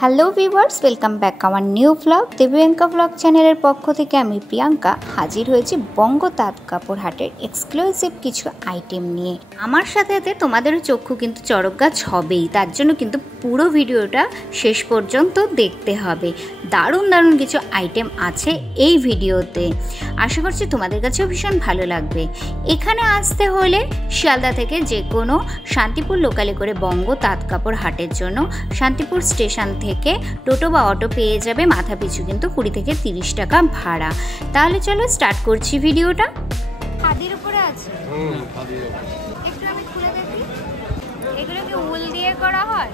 Hello viewers, welcome back আমার new blog. Divyanka blog চ্যানেলের পক্ষ থেকে আমি প্রিয়াঙ্কা হাজির হয়েছি বঙ্গ তাঁত কাপড় হাটের এক্সক্লুসিভ কিছু আইটেম নিয়ে। আমার সাথে সাথে তোমাদেরও চক্ষু কিন্তু চড়ক গাছ হবেই, তার জন্য কিন্তু পুরো ভিডিওটা শেষ পর্যন্ত দেখতে হবে। দারুণ দারুণ কিছু আইটেম আছে এই ভিডিওতে, আশা করছি তোমাদের কাছেও ভীষণ ভালো লাগবে। এখানে আসতে হলে শিয়ালদা থেকে যে কোনো শান্তিপুর লোকালে করে বঙ্গ তাঁত কাপড় হাটের জন্য শান্তিপুর স্টেশন থেকে টোটো বা অটো পেয়ে যাবে, মাথা পিছু কিন্তু 20 থেকে 30 টাকা ভাড়া। তাহলে চলো স্টার্ট করছি ভিডিওটা। খাদির উপরে আছে, একটু আমি খুলে দেখি। এগুলো কি উল দিয়ে করা হয়?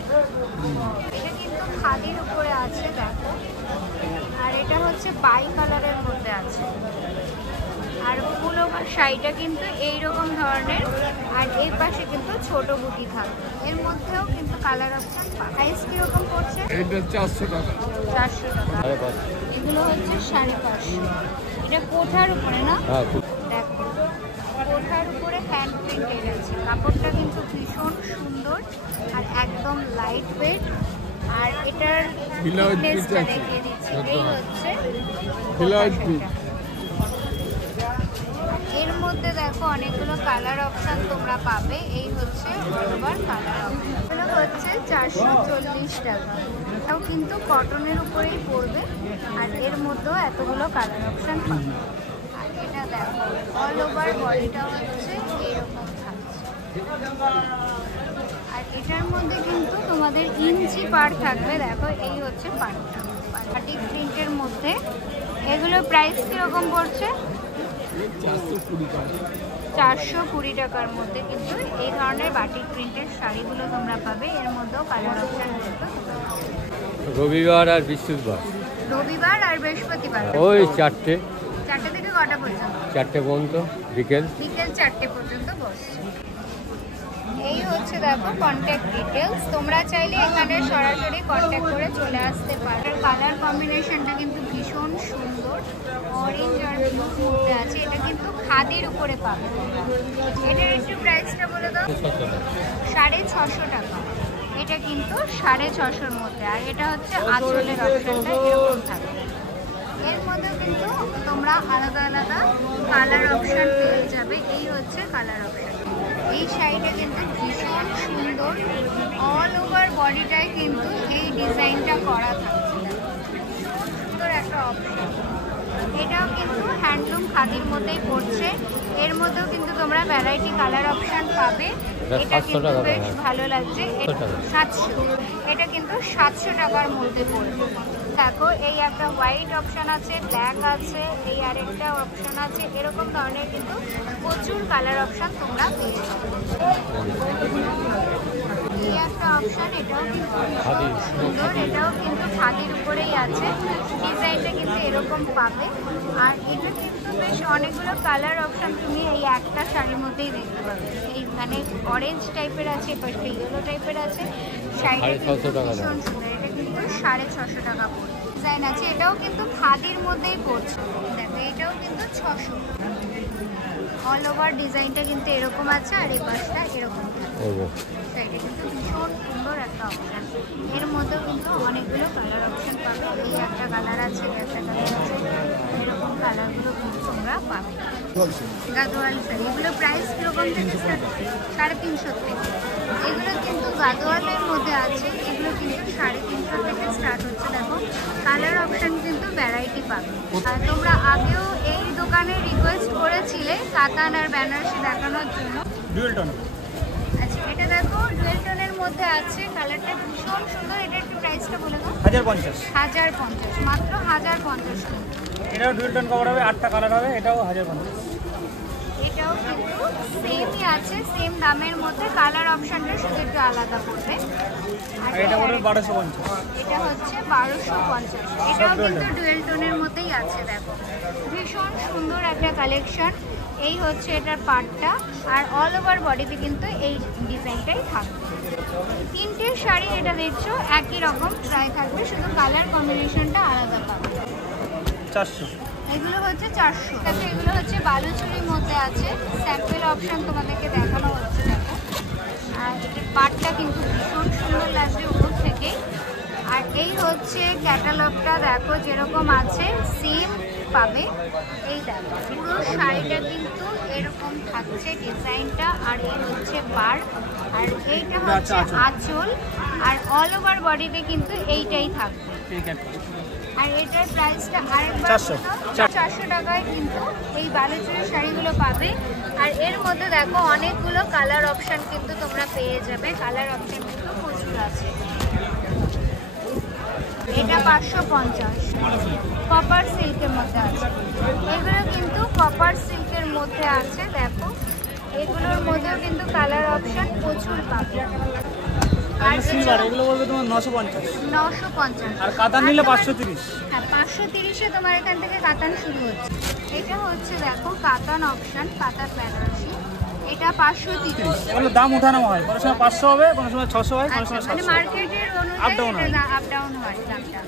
এটা কিন্তু খাদির উপরে আছে, দেখো। আর এটা হচ্ছে বাই কালারের মধ্যে আছে, আর ফুল ওভার শাড়িটা কিন্তু এইরকম ধরনের, আর এই পাশে কিন্তু ছোট বুটি থাকবে। এর মধ্যেও কিন্তু কালার অপশন পাবে। প্রাইস কিরকম পড়ছে? এটা 400 টাকা। 400 টাকা। এগুলো হচ্ছে 550। এটা কোঠার উপরে না? দেখো, কোঠার উপরে হ্যান্ড প্রিন্টেড আছে। কাপড়টা কিন্তু ভীষণ সুন্দর আর একদম লাইট ওয়েট। আর এটার ফিটনেসটা দেখিয়ে দিচ্ছি। এই হচ্ছে এর মধ্যে দেখো অনেকগুলো কালার অপশন তোমরা পাবে। এই হচ্ছে ওভার কালার অপশন, এগুলো হচ্ছে 440 টাকা। এটাও কিন্তু কটনের উপরেই পড়বে, আর এর মধ্যেও এতগুলো কালার অপশন পাবে। আর এটা দেখো অল ওভার বডিটা হচ্ছে এইরকম থাকছে। আর এটার মধ্যে কিন্তু তোমাদের ইঞ্চি পাড় থাকবে। দেখো এই হচ্ছে পাড়টা, বাটিক প্রিন্টের মধ্যে। এগুলো প্রাইস কিরকম পড়ছে? 420 টাকার মধ্যে কিন্তু এই ধরনের বাটিক প্রিন্টের শাড়িগুলো তোমরা পাবে। এর মধ্যেও কালার অপশন কিন্তু রবিবার আর বৃহস্পতিবার, রবিবার আর বৃহস্পতিবার ওই 4টে থেকে কটা পর্যন্ত? 4টে পর্যন্ত, বিকেল 4টে পর্যন্ত বসছে। এই হচ্ছে দেখো কন্ট্যাক্ট ডিটেলস। তোমরা চাইলে এখানে সরাসরি কন্ট্যাক্ট করে চলে আসতে পারো। কালার কম্বিনেশনটা কিন্তু ভীষণ সুন্দর, অরেঞ্জ আর ব্লুর মধ্যে আছে। এটা কিন্তু খাদির উপরে পাবে। এটার একটু প্রাইসটা বলে দাও। 650 টাকা। এটা কিন্তু 650-র মধ্যে। আর এটা হচ্ছে আঁচলের অপশনটা এরকম থাকবে। এর মধ্যে কিন্তু তোমরা আলাদা আলাদা কালার অপশন পেয়ে যাবে। এই হচ্ছে কালার অপশন। এই শাড়িটা কিন্তু ভীষণ সুন্দর, অল ওভার বডিটায় কিন্তু এই ডিজাইনটা করা থাকছে। সুন্দর একটা অপশন। এটাও কিন্তু হ্যান্ডলুম খাদির মধ্যেই পড়ছে। এর মধ্যেও কিন্তু তোমরা ভ্যারাইটি কালার অপশন পাবে। এটা কিন্তু বেশ ভালো লাগছে। 700। এটা কিন্তু 700 টাকার মধ্যে পড়বে। দেখো এই একটা হোয়াইট অপশন আছে, ব্ল্যাক আছে, এই আরেকটা অপশন আছে। এরকম ধরনের কিন্তু প্রচুর কালার অপশন তোমরা পেয়ে যাবে। এই একটা অপশন, এটাও কিন্তু ভীষণ সুন্দর। এটাও কিন্তু খাদির উপরেই আছে। ডিজাইনটা কিন্তু এরকম পাবে। আর এটা কিন্তু বেশ অনেকগুলো কালার অপশন তুমি এই একটা শাড়ির মধ্যেই দেখতে পাবে। এই মানে অরেঞ্জ টাইপের আছে, পাশে ইয়েলো টাইপের আছে। শাড়িটা কিন্তু ভীষণ সুন্দর। এটা কিন্তু 650 টাকা পড়বে। ডিজাইন আছে, এটাও কিন্তু খাদির মধ্যেই পড়ছে। দেখো এটাও কিন্তু 600। অল ওভার ডিজাইনটা কিন্তু এরকম আছে, আর এই পাশটা এরকম থাকবে। এটা কিন্তু ভীষণ সুন্দর একটা অপশন। এর মধ্যেও কিন্তু অনেকগুলো কালার অপশন পাবে। এই একটা কালার আছে, এই একটা কালার আছে। এরকম কালারগুলো কিন্তু তোমরা পাবে। গাদোয়াল শাড়ি, এগুলো প্রাইস কিরকম থেকে স্টার্ট? 350 থেকে। এগুলো কিন্তু গাদোয়ালের মধ্যে আছে। এগুলো কিন্তু 350 থেকে স্টার্ট হচ্ছে। দেখো কালার অপশন কিন্তু ভ্যারাইটি পাবে। আর তোমরা আগেও এই দোকানে রিকোয়েস্ট করেছিলে কাতান আর বেনারসি দেখানোর জন্য। Dual tone. আচ্ছা, এটা দেখো ডুয়েল টোনের মধ্যে আছে, কালারটা ভীষণ সুন্দর। এটা একটু প্রাইসটা বলে দাও। 1050। 1050, মাত্র 1050 টাকা। এটাও ডুয়েল টোন কভার হবে, 8টা কালার হবে। এটাও 1050। এটাও কিন্তু সেমই আছে, সেম দামের মধ্যে। কালার অপশনটা শুধু একটু আলাদা পড়বে। আর এটা পড়বে 1250। এটা হচ্ছে 1250। এটাও কিন্তু ডুয়েল টোনের মধ্যেই আছে। দেখো ভীষণ সুন্দর একটা কালেকশন। এই হচ্ছে এটার পার্টটা, আর অল ওভার বডিতে কিন্তু এই ডিজাইনটাই থাকবে। 3টে শাড়ি এটা দেখছো একই রকম ট্রাই থাকবে, শুধু কালার কম্বিনেশনটা আলাদা পাবে। 400। এগুলো হচ্ছে 400 টাকা। এগুলো হচ্ছে বালুচুরির মধ্যে আছে। স্যাম্পল অপশন তোমাদেরকে দেখানো হচ্ছে। দেখো আর এটার পাটটা কিন্তু ভীষণ সুন্দর লাগছে উপর থেকে। আর এই হচ্ছে ক্যাটালগটা, দেখো যেরকম আছে সেম পাবে। এই দেখো পুরো শাড়িটা কিন্তু এরকম থাকছে ডিজাইনটা, আর এর হচ্ছে বার, আর এইটা হচ্ছে আঁচল, আর অল ওভার বডিতে কিন্তু এইটাই থাকবে। আর এটার প্রাইসটা আরেকবার 400 টাকায় কিন্তু এই বালুচরী শাড়িগুলো পাবে। আর এর মধ্যে দেখো অনেকগুলো কালার অপশন কিন্তু তোমরা পেয়ে যাবে, কালার অপশন কিন্তু প্রচুর আছে। এটা 550 কপার সিল্কের মধ্যে আছে, এগুলো কিন্তু কপার সিল্কের মধ্যে আছে। দেখো এগুলোর মধ্যেও কিন্তু কালার অপশন প্রচুর পাবে। আর সিলভার এগুলো বলবে তোমার 950, 950, আর কাতান নিলে 530। হ্যাঁ 530-এ তোমার এখান থেকে কাতান শুরু হচ্ছে। এটা হচ্ছে দেখো কাতান অপশন, কাতান বেনারসি, এটা 530। এগুলো দাম ওঠানামা হয়, কোনো সময় 500 হবে, কোনো সময় 600 হয়, কোনো সময় 700 মানে মার্কেটের অনুযায়ী আপ ডাউন হয় দামটা।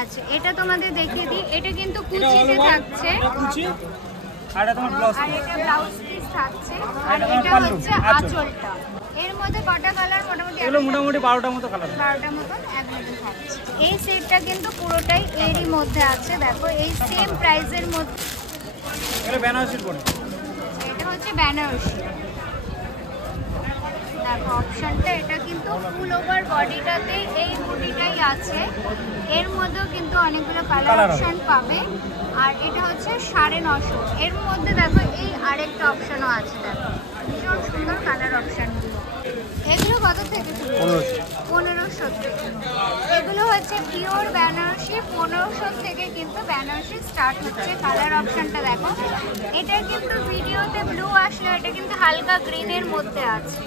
আচ্ছা এটা তোমাদের দেখিয়ে দিই, এটা কিন্তু কুচিতে থাকছে, কুচি, আর এটা তোমার ব্লাউজ, আর এটা ব্লাউজ পিস থাকছে, আর এটা হচ্ছে আঁচলটা। এর মধ্যে কটা কালার মোটামুটি? এগুলো মোটামুটি 12টার মতো কালার, 12টার মতন অ্যাভেলেবল থাকছে। এই সেটটা কিন্তু পুরোটাই এরই মধ্যে আছে, দেখো এই সেম প্রাইসের মধ্যে। এগুলো বেনারসির পরে, এটা হচ্ছে বেনারসি, দেখো অপশনটা, এটা কিন্তু ফুল ওভার বডিটাতে এই বুটিটাই আছে। এর মধ্যেও কিন্তু অনেকগুলো কালার অপশন পাবে। আর এটা হচ্ছে 950। এর মধ্যে দেখো এই আরেকটা অপশনও আছে, দেখো ভীষণ সুন্দর কালার অপশনগুলো। এগুলো কত থেকে শুরু? 1500 থেকে। এগুলো হচ্ছে পিওর বেনারসি, 1500 থেকে কিন্তু বেনারসি স্টার্ট হচ্ছে। কালার অপশনটা দেখো, এটা কিন্তু ভিডিওতে ব্লু আসলে এটা কিন্তু হালকা গ্রিনের মধ্যে আছে,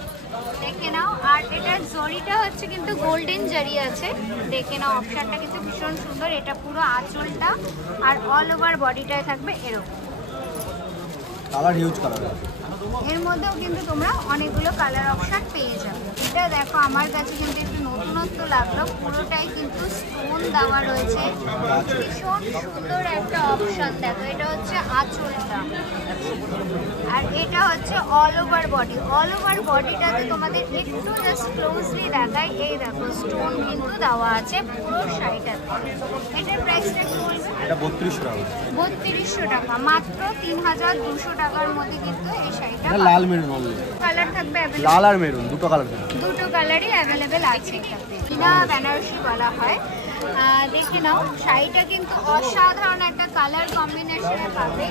দেখে নাও। আর এটার জরিটা হচ্ছে কিন্তু গোল্ডেন জরি আছে, দেখে নাও অপশনটা কিন্তু ভীষণ সুন্দর। এটা পুরো আঁচলটা আর অল ওভার বডিটায় থাকবে এরকম কালার, হিউজ কালার। এর মধ্যেও কিন্তু তোমরা অনেকগুলো কালার অপশন পেয়ে যাবে। এটা দেখো আমার কাছে কিন্তু একটু নতুনত্ব লাগলো, পুরোটাই কিন্তু স্টোন দেওয়া রয়েছে, ভীষণ সুন্দর একটা অপশন। দেখো এটা হচ্ছে আঁচলটা, আর এটা হচ্ছে all over body. All over বডিটাতে তোমাদের একটু জাস্ট ক্লোজলি দেখাই, এই দেখো স্টোন কিন্তু দেওয়া আছে পুরো শাড়িটাতে। এটার প্রাইসটা কি বলবে? এটা 3200 টাকা। 3200 টাকা, মাত্র 3200 টাকার মধ্যে কিন্তু এই শাড়িটা। এটা লাল মেরুন অনলি, কালার থাকবে available? লাল আর মেরুন দুটো কালার থাকবে। দুটো কালারই অ্যাভেলেবেল আছে এটাতে। বিনা বেনারসি বলা হয়। দেখে নাও শাড়িটা কিন্তু অসাধারণ একটা কালার কম্বিনেশনে পাবে।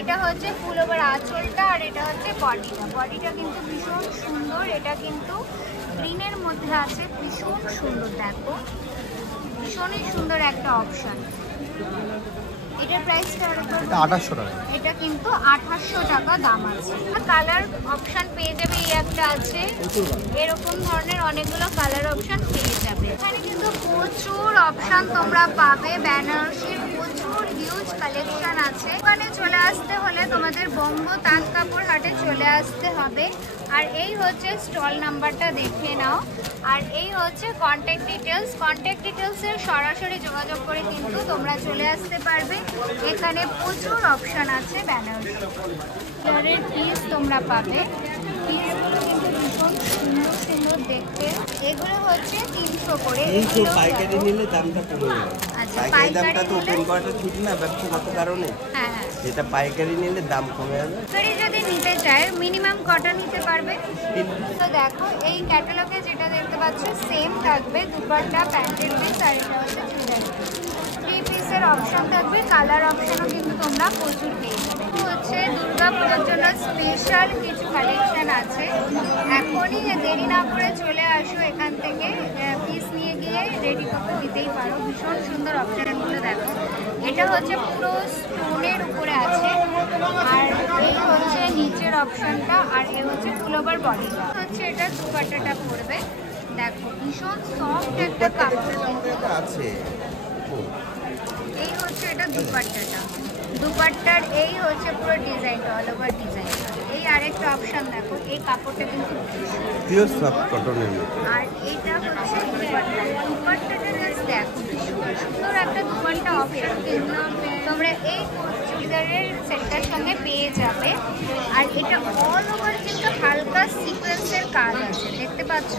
এটা হচ্ছে ফুল ওভার আঁচলটা, আর এটা হচ্ছে বডিটা। বডিটা কিন্তু ভীষণ সুন্দর, এটা কিন্তু গ্রিনের মধ্যে আছে, ভীষণ সুন্দর। দেখো ভীষণই সুন্দর একটা অপশন। এটার প্রাইসটা এটা 2800 টাকা। এটা কিন্তু 2800 টাকা দাম আছে। কালার অপশন পেয়ে যাবে, এই একটা আছে, এরকম ধরনের অনেকগুলো কালার অপশন পেয়ে যাবে। এখানে কিন্তু প্রচুর অপশন তোমরা পাবে, বেনারসির প্রচুর হিউজ কালেকশন আছে। ওখানে চলে আসতে হলে তোমাদের বঙ্গ তাঁত কাপড় হাটে চলে আসতে হবে। আর এই হচ্ছে স্টল নাম্বারটা দেখে নাও, আর এই হচ্ছে কন্ট্যাক্ট ডিটেলসের সরাসরি যোগাযোগ করে কিন্তু তোমরা চলে আসতে পারবে। এখানে প্রচুর অপশন আছে বেনারসি কালারের পিস তোমরা পাবে। পিসগুলো কিন্তু ভীষণ সুন্দর সুন্দর দেখতে। এগুলো হচ্ছে 300 করে। পাইকারি নিলে দামটা কমে যাবে। আচ্ছা পাইকারি দামটা তো পাইকারি ওপেন করাটা ঠিক না ব্যবসাগত কারণে, হ্যাঁ হ্যাঁ, যেটা পাইকারি নিলে দাম কমে যাবে। পাইকারি যদি নিতে চায় মিনিমাম কটা নিতে পারবে? তো দেখো এই ক্যাটালগে যেটা দেখতে পাচ্ছ সেম থাকবে, দুপাট্টা প্যান্টের পিস, আর এটা হচ্ছে চুড়িদার। 3 পিসের অপশন থাকবে, কালার অপশনও কিন্তু তোমরা প্রচুর পেয়ে যাবে। হচ্ছে দুর্গাপুজোর জন্য স্পেশাল কিছু কালেকশন আছে, এখনই দেরি না করে চলে আসো এখান থেকে, পিস নিয়ে গিয়ে রেডি করতে দিতেই পারো। ভীষণ সুন্দর অপশনগুলো দেখো, এটা হচ্ছে পুরো স্টোনের উপরে আছে, আর এই হচ্ছে নিচের অপশনটা, আর এই হচ্ছে ফুল ওভার বডিটা। হচ্ছে এটা দুপাট্টাটা পড়বে, দেখো ভীষণ সফট একটা কাপড় কিন্তু আছে এই হচ্ছে এটা দুপাট্টাটা। দুপাট্টার এই হচ্ছে পুরো ডিজাইনটা, অল ওভার ডিজাইন। এই আরেকটা অপশন দেখো, এই কাপড়টা কিন্তু পিওর সফট কটনের মধ্যে। আর এটা হচ্ছে দুপাট্টা। দুপাট্টাটা জাস্ট দেখো ভীষণ সুন্দর একটা দুপাট্টা অপশন কিন্তু তোমরা এই চুড়িদারের সেটটার সঙ্গে পেয়ে যাবে। আর এটা অল ওভার কিন্তু হালকা সিকোয়েন্সের কাজ আছে, দেখতে পাচ্ছ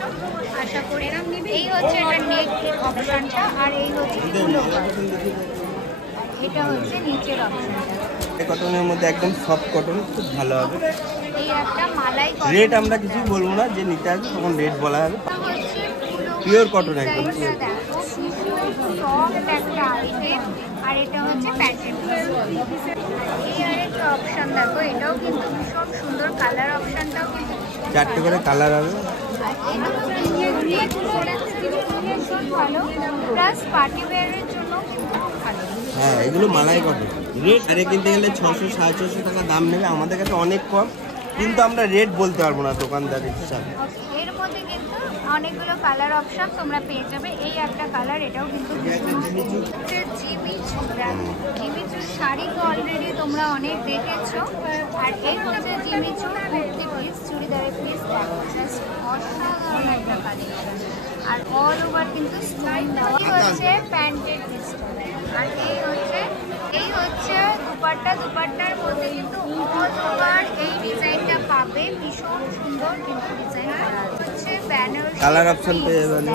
আশা করি। এই হচ্ছে এটা নেক অপশনটা, আর এই হচ্ছে এটা হচ্ছে নিচের অপশনটা। কটনের মধ্যে একদম সফট কটন, খুব ভালো হবে। এই একটা মালাই রেট আমরা কিছুই বলবো না, যে নিতে আসবে তখন রেট বলা হবে। Pure cotton একদম, pure। দেখো সফট একটা আইটেম, আর এটা হচ্ছে প্যান্টের পিস। এই আরেকটা অপশন দেখো, এটাও কিন্তু ভীষণ সুন্দর, কালার অপশনটাও কিন্তু 4টে করে কালার হবে। আর এগুলো ভীষণ ভালো, প্লাস পার্টি ওয়্যারের জন্য কিন্তু ভালো। হ্যাঁ, এগুলো মালাই কটন। রেট আরে কিনতে গেলে 600 650 টাকা দাম নেবে, আমাদের কাছে অনেক কম, কিন্তু আমরা রেট বলতে পারবো না দোকানদারের হিসাবে। এর মধ্যে কিন্তু অনেকগুলো কালার অপশন তোমরা পেয়ে যাবে। এই একটা কালার, এটাও কিন্তু জিমিচুর শাড়ি তো অলরেডি তোমরা অনেক দেখেছো। আর এই হচ্ছে জিমিচুর কুর্তি পিস, চুড়িদারের পিস। জাস্ট অসাধারণ একটা কালেকশন, আর অল ওভার কিন্তু স্টোন দেওয়া। এই হচ্ছে প্যান্টের পিসটা, আর এই হচ্ছে দুপাট্টার মধ্যে কিন্তু অল ওভার এই ডিজাইনটা পাবে, ভীষণ সুন্দর কিন্তু ডিজাইন করা হচ্ছে। বেনারসি কালার অপশন পেয়ে যাবেন।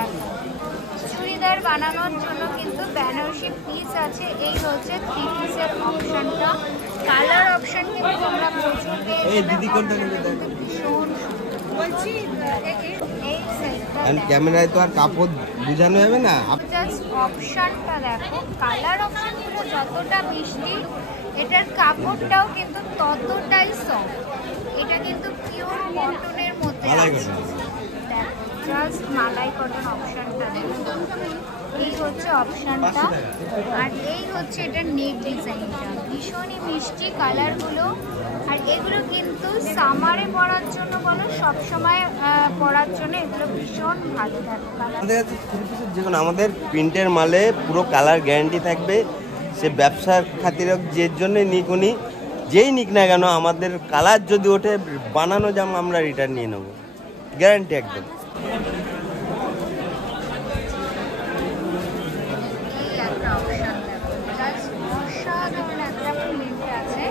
চুড়িদার বানানোর জন্য কিন্তু বেনারসি পিস আছে। এই হচ্ছে 3 পিসের অপশনটা, কালার অপশন কিন্তু তোমরা প্রচুর পেয়ে যাবে। এই দিদি কোনটা নিতে দেখো, ভীষণ বলছি এই সাইডটা আর ক্যামেরায় তো আর কাপড় বোঝানো যাবে না। জাস্ট অপশনটা দেখো, কালার অপশনগুলো যতটা মিষ্টি, এটার কাপড়টাও কিন্তু ততটাই সফট। এটা কিন্তু পিওর কটনের মধ্যে মালাই আছে। কটন। জাস্ট মালাই কটন অপশনটা দেখো, এই হচ্ছে অপশনটা। আর এই হচ্ছে এটার নেক ডিজাইনটা, ভীষণই মিষ্টি কালারগুলো। আর এগুলো কিন্তু সামারে পরার জন্য বলো, সবসময় পরার জন্য এগুলো ভীষণ ভালো থাকে। আমাদের কাছে থ্রি পিসের যে কোনো, আমাদের প্রিন্টের মালে পুরো কালার গ্যারান্টি থাকবে। সে ব্যবসার খাতিরে যে জন্যে নিক উনি, যেই নিক না কেন, আমাদের কালার যদি ওঠে বানানো জামা আমরা রিটার্ন নিয়ে নেবো, গ্যারান্টি একদম। এই একটা অপশন দেখো, জাস্ট অসাধারণ একটা প্রিন্ট আছে।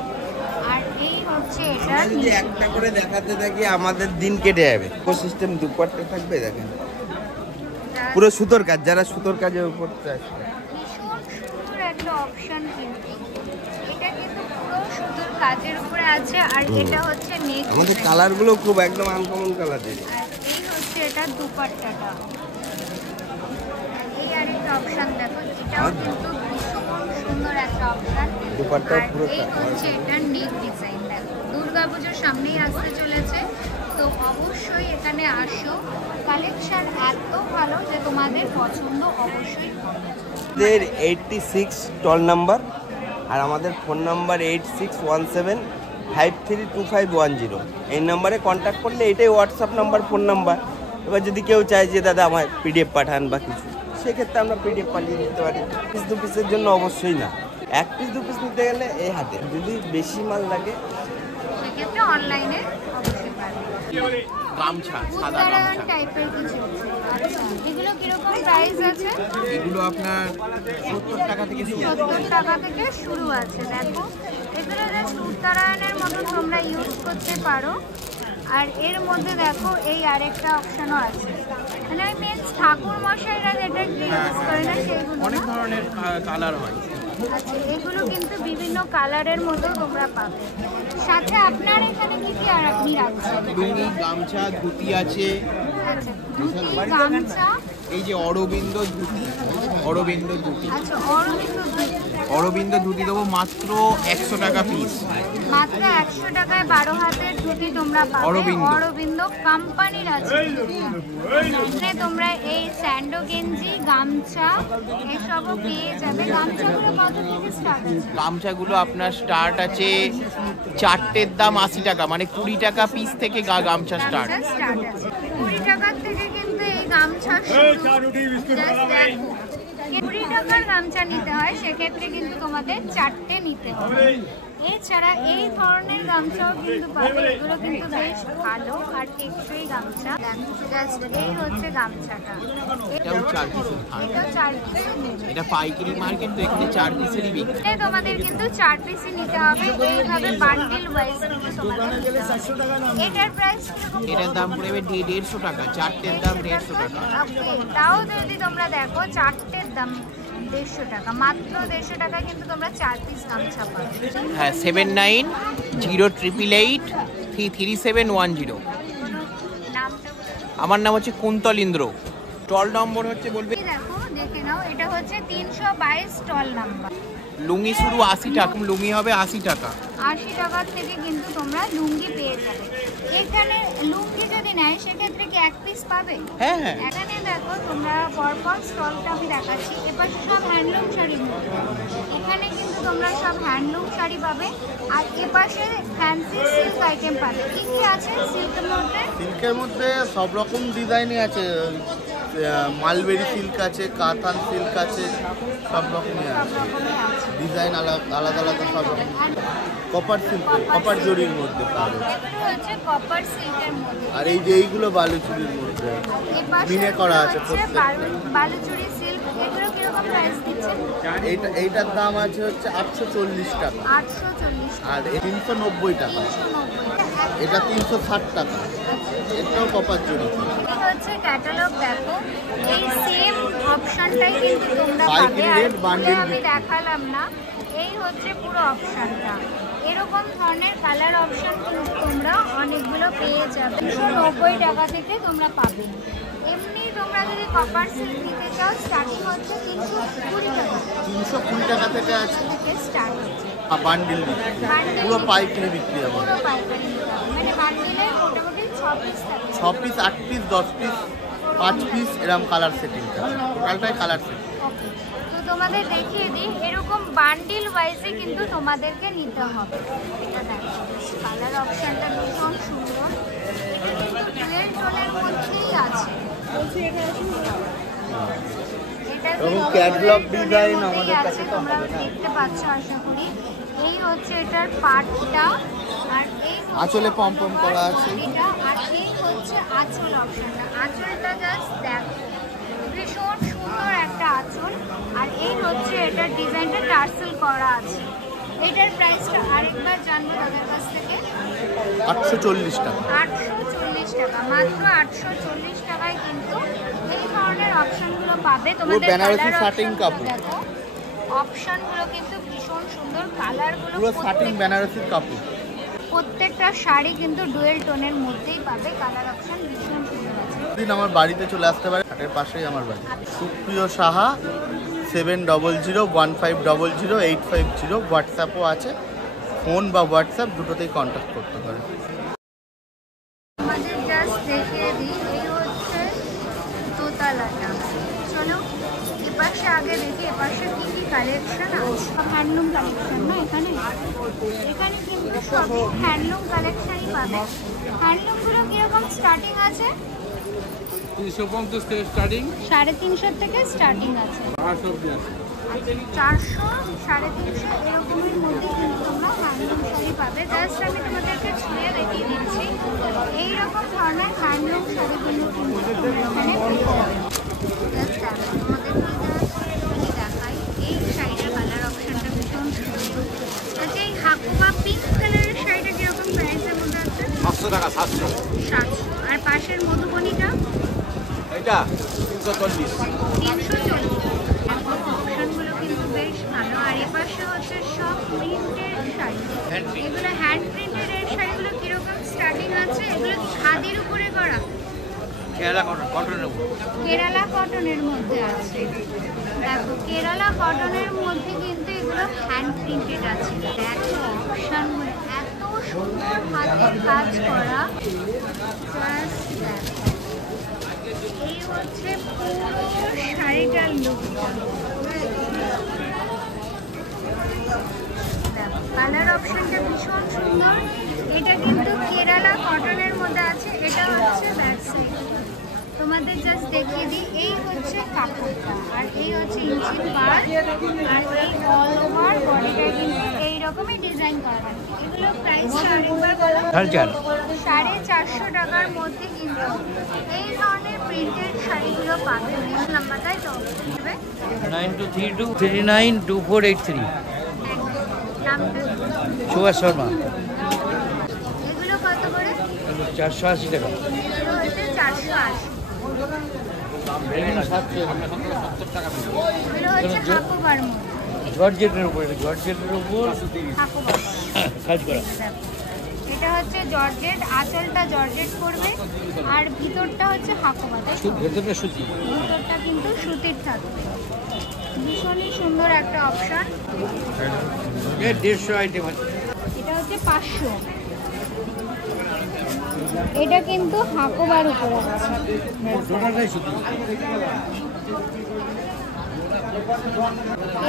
আর এই হচ্ছে এটা যদি একটা করে দেখাতে থাকি আমাদের দিন কেটে যাবে। সিস্টেম দুপাট্টা থাকবে, দেখেন পুরো সুতোর কাজ, যারা সুতোর কাজের উপর চায়। ভীষণ সুন্দর একটা অপশন কিন্তু, এটা কিন্তু পুরো সুন্দর কাজের উপরে আছে। আর এটা হচ্ছে নেক, আমাদের কালারগুলো খুব একদম আনকমন কালার দেয়। আর এই হচ্ছে এটা দুপাট্টাটা। এই আরেকটা অপশন দেখো, এটাও কিন্তু ভীষণ সুন্দর একটা অপশন। দুপাট্টা আর পুরো এই হচ্ছে এটার নেক ডিজাইন দেখো। দুর্গাপুজোর সামনেই আসতে চলেছে, তো অবশ্যই এখানে আসো। কালেকশন এত ভালো যে তোমাদের পছন্দ অবশ্যই হবে। আমাদের 86 স্টল নাম্বার, আর আমাদের ফোন নাম্বার 8617532510। এই নাম্বারে কন্ট্যাক্ট করলে এটাই হোয়াটসঅ্যাপ নাম্বার, ফোন নাম্বার। এবার যদি কেউ চায় যে দাদা আমার পিডিএফ পাঠান বা কিছু, সেক্ষেত্রে আমরা পিডিএফ পাঠিয়ে দিতে পারি। পিস দু পিসের জন্য অবশ্যই না, এক পিস দু পিস নিতে গেলে এই হাতে, যদি বেশি মাল লাগে সেক্ষেত্রে অনলাইনে অবশ্যই পাবে। গামছা, সাদা উত্তরায়ণ গামছা, টাইপের কিছু। আচ্ছা, এগুলো কিরকম প্রাইস আছে? এগুলো আপনার 70 টাকা থেকে শুরু। 70 টাকা থেকে শুরু আছে। দেখো, এগুলো জাস্ট উত্তরায়ণের মতো তোমরা ইউজ করতে পারো। আর এর মধ্যে দেখো এই আরেকটা অপশনও আছে, মানে আমি মেন ঠাকুর মশাইরা যেটা ইউজ করে না সেইগুলো অনেক না। ধরনের কালার হয়। আচ্ছা, এগুলো কিন্তু বিভিন্ন কালারের মতো তোমরা পাবে। সাথে আপনার এখানে কি কি আর আপনি রাখছেন? লুঙ্গি, গামছা, ধুতি আছে। আচ্ছা, ধুতি, গামছা। এই যে অরবিন্দ ধুতি, অরবিন্দ ধুতি, আচ্ছা, অরবিন্দ ধুতি। অরবিন্দ ধুতি দেবো মাত্র 100 টাকা পিস। মাত্র 100 টাকায় 12 হাতের ধুতি তোমরা পাবে। অরবিন্দ। অরবিন্দ কোম্পানির আছে এখানে। তোমরা এই স্যান্ডো গেঞ্জি, গামছা এসবও পেয়ে যাবে। গামছাগুলো কত থেকে স্টার্ট আছে? গামছাগুলো আপনার স্টার্ট আছে, চারটের দাম 80 টাকা, মানে 20 টাকা পিস থেকে গামছা স্টার্ট। গামছা স্টার্ট আছে 20 টাকার থেকে, কিন্তু এই গামছা শুরু। Just দেখো, 20 টাকার গামছা নিতে হয়, সেক্ষেত্রে কিন্তু তোমাদের 4টে নিতে হবে। এছাড়া এই ধরনের গামছাও কিন্তু পাবে, এগুলো কিন্তু বেশ ভালো আর টেকসই গামছা। জাস্ট এই হচ্ছে গামছাটা, এটাও 4 পিসের থান। এটা 4 পিস। এটা পাইকারি মার্কেট, তো এখানে 4 পিসেরই বিক্রি। তোমাদের কিন্তু 4 পিসই নিতে হবে, এইভাবে বান্ডেল ওয়াইজ কিন্তু তোমাদের নিতে হবে। এটার প্রাইস এটার দাম পড়বে 150 টাকা, চারটের দাম 150 টাকা। ওকে, তাও যদি তোমরা দেখো চারটের দাম 150 টাকা, মাত্র 150 টাকা কিন্তু তোমরা 4 পিস গামছা পাবে। হ্যাঁ, 7908333710। নামটা বলে আমার নাম হচ্ছে কুন্তল ইন্দ্র। স্টল নম্বর হচ্ছে বলবে, দেখো, দেখে নাও, এটা হচ্ছে 322 স্টল নাম্বার। লুঙ্গি শুরু 80 টাকা, লুঙ্গি হবে 80 টাকা। 80 টাকার থেকে কিন্তু তোমরা লুঙ্গি পেয়ে যাবে। এখানে লুঙ্গি যদি নেয় সেক্ষেত্রে কি 1 পিস পাবে? হ্যাঁ হ্যাঁ, এখানে দেখো তোমরা পরপর স্টলটা আমি দেখাচ্ছি। এপাশে সব হ্যান্ডলুম শাড়ি, এখানে কিন্তু তোমরা সব হ্যান্ডলুম শাড়ি পাবে। আর এপাশে ফ্যান্সি সিল্ক আইটেম পাবে। কি কি আছে সিল্কের মধ্যে? সিল্কের মধ্যে সব রকম ডিজাইনই আছে, মালবেরি সিল্ক আছে, কাতান সিল্ক আছে, সব রকমই সব আছে, রকমের আছে। ডিজাইন আলাদা আলাদা সব রকম। কপার সিল্ক, কপার জরির মধ্যে পাবে। এগুলো হচ্ছে কপার সিল্কের মধ্যে। আর এই যে এইগুলো বালুচুরির মধ্যে এপাশে মিনে করা আছে হচ্ছে প্রত্যেকটা। বালুচুরি সিল্ক। এগুলো কিরকম প্রাইস দিচ্ছেন? এইটার দাম আছে হচ্ছে 840 টাকা, 840 আর 390 টাকা। এটা 360 টাকা, এটাও কপার জরি। এটা হচ্ছে ক্যাটালগ। দেখো, এই সেম অপশনটাই কিন্তু তোমরা পাইকারি পাবে। আর রেট, বান্ডেল আমি দেখালাম না, এই হচ্ছে পুরো অপশনটা। এরকম ধরনের কালার অপশন কিন্তু তোমরা অনেকগুলো পেয়ে যাবে। 290 টাকা থেকে তোমরা পাবে। এমনি তোমরা যদি কপার সিল্ক নিতে চাও, স্টার্টিং হচ্ছে 320 টাকা 320 টাকা থেকে আছে। থেকে স্টার্ট হচ্ছে। বান্ডিল বান্ডেল পুরো পাইকারি বিক্রি হবে। পুরো পাইকারি নিতে হবে। মানে বান্ডেলে মোটামুটি 6 পিস থাকে। 6 পিস, 8 পিস, 10 পিস, 5 পিস এরকম কালার সেটিং আছে। টোটালটাই কালার সেটিং। ওকে, তো তোমাদের দেখিয়ে দিই, এরকম বান্ডিল ওয়াইজে কিন্তু তোমাদেরকে নিতে হবে। এটা দেখো, কালার অপশনটা ভীষণ সুন্দর। এটা কিন্তু ডুয়েল টোনের মধ্যেই আছে। এটা এবং ক্যাটলগ ডিজাইন আমাদের আছে, কাছে তো তোমরা হবে না। দেখতে পাচ্ছ আশা করি। এই হচ্ছে এটার পাটটা, আর এই হচ্ছে আঁচলে পম করা আছে। এটা, আর এই হচ্ছে আঁচল অপশনটা। আঁচলটা জাস্ট দেখো, ভীষণ সুন্দর একটা আঁচল। আর এই হচ্ছে এটার ডিজাইনটা টার্সেল করা আছে। এটার প্রাইসটা আরেকবার জানবো তাদের কাছ থেকে। 840 টাকা। 840 টাকা, মাত্র 840 টাকায় কিন্তু এই ধরনের অপশনগুলো পাবে। পুরো তোমাদের বেনারসি কালার শার্টিং অপশনগুলো কাপড়। দেখো, অপশনগুলো কিন্তু ভীষণ সুন্দর। কালারগুলো পুরো শার্টিং বেনারসির কাপড়। প্রত্যেকটা শাড়ি কিন্তু ডুয়েল টোনের মধ্যেই পাবে। কালার অপশন ভীষণ সুন্দর আছে। দিন আমার বাড়িতে চলে আসতে পারে, হাটের পাশেই আমার বাড়ি। সুপ্রিয় সাহা, 7001500850, হোয়াটসঅ্যাপও আছে। ফোন বা হোয়াটসঅ্যাপ দুটোতেই কন্ট্যাক্ট করতে পারে। আমাদের জাস্ট দেখিয়ে দিই, এই হচ্ছে দোতলাটা। চলো এপাশে আগে দেখি এপাশে কি কি কালেকশন আছে। হ্যান্ডলুম কালেকশন না, এখানে এখানে কিন্তু সবই হ্যান্ডলুম কালেকশনই পাবে। হ্যান্ডলুমগুলো কিরকম স্টার্টিং আছে? 350 থেকে স্টার্টিং, 350 থেকে স্টার্টিং আছে। 400 অব্দি আছে। 400, 350 এরকমের মধ্যে কিন্তু তোমরা হ্যান্ডলুম শাড়ি পাবে। জাস্ট আমি তোমাদেরকে ছুঁয়ে দেখিয়ে দিচ্ছি, এইরকম ধরনের হ্যান্ডলুম শাড়িগুলো কিন্তু তোমরা এখানে পেয়ে যাবে। জাস্ট দেখো, তোমাদেরকে জাস্ট দেখাই, এই শাড়িটার কালার অপশনটা ভীষণ সুন্দর। আচ্ছা, এই হাকুবা পিঙ্ক কালারের শাড়িটা কিরকম প্রাইসের মধ্যে আছে? 500 টাকা, 700। 700। আর পাশের মধুবনীটা এটা 340। 340। অপশনগুলো কিন্তু বেশ ভালো। আর এপাশে হচ্ছে সব প্রিন্টের শাড়ি, এগুলো হ্যান্ড প্রিন্টেড। এর শাড়িগুলো কিরকম স্টার্টিং আছে? এগুলো কি খাদির উপরে করা? কেরালা কটনের উপর। কেরালা কটনের মধ্যে আছে। দেখো, কেরালা কটনের মধ্যে কিন্তু এগুলো হ্যান্ড প্রিন্টেড আছে। দেখো অপশনগুলো এত সুন্দর হাতে কাজ করা। জাস্ট দেখো, এই হচ্ছে পুরো শাড়িটার লুক। কালার অপশনটা ভীষণ সুন্দর। এটা কিন্তু কেরালা কটনের মধ্যে আছে। এটা হচ্ছে ব্যাক সাইড। তোমাদের জাস্ট দেখিয়ে দিই, এই হচ্ছে কাপড়টা আর এই হচ্ছে ইঞ্চিন বার আর এই অল ওভার বডিটা কিন্তু এইরকমই ডিজাইন করা থাকে। এগুলো প্রাইসটা আরেকবার বলো। 450 টাকার মধ্যে কিন্তু এই ধরনের প্রিন্টেড শাড়িগুলো পাবে। বেশ লম্বা, তাই তো? 9232392483 নামটা সুভাষ শর্মা। এগুলো কত করে? 480 টাকা। এগুলো হচ্ছে 480। এগুলো হচ্ছে হাকোবার মধ্যে, জর্জেটের উপর, জর্জেটের উপর হাকোবার কাজ করা। এটা হচ্ছে জর্জেট, আঁচলটা জর্জেট করবে আর ভিতরটা হচ্ছে হাকোবা, তাই তো? ভেতরটা সুতি। ভিতরটা কিন্তু সুতির থাকবে। ভীষণই সুন্দর একটা অপশন। 150 আইটেম আছে। এটা হচ্ছে 500। এটা কিন্তু হাকোবার উপরে আছে। টোটালটাই সুতি।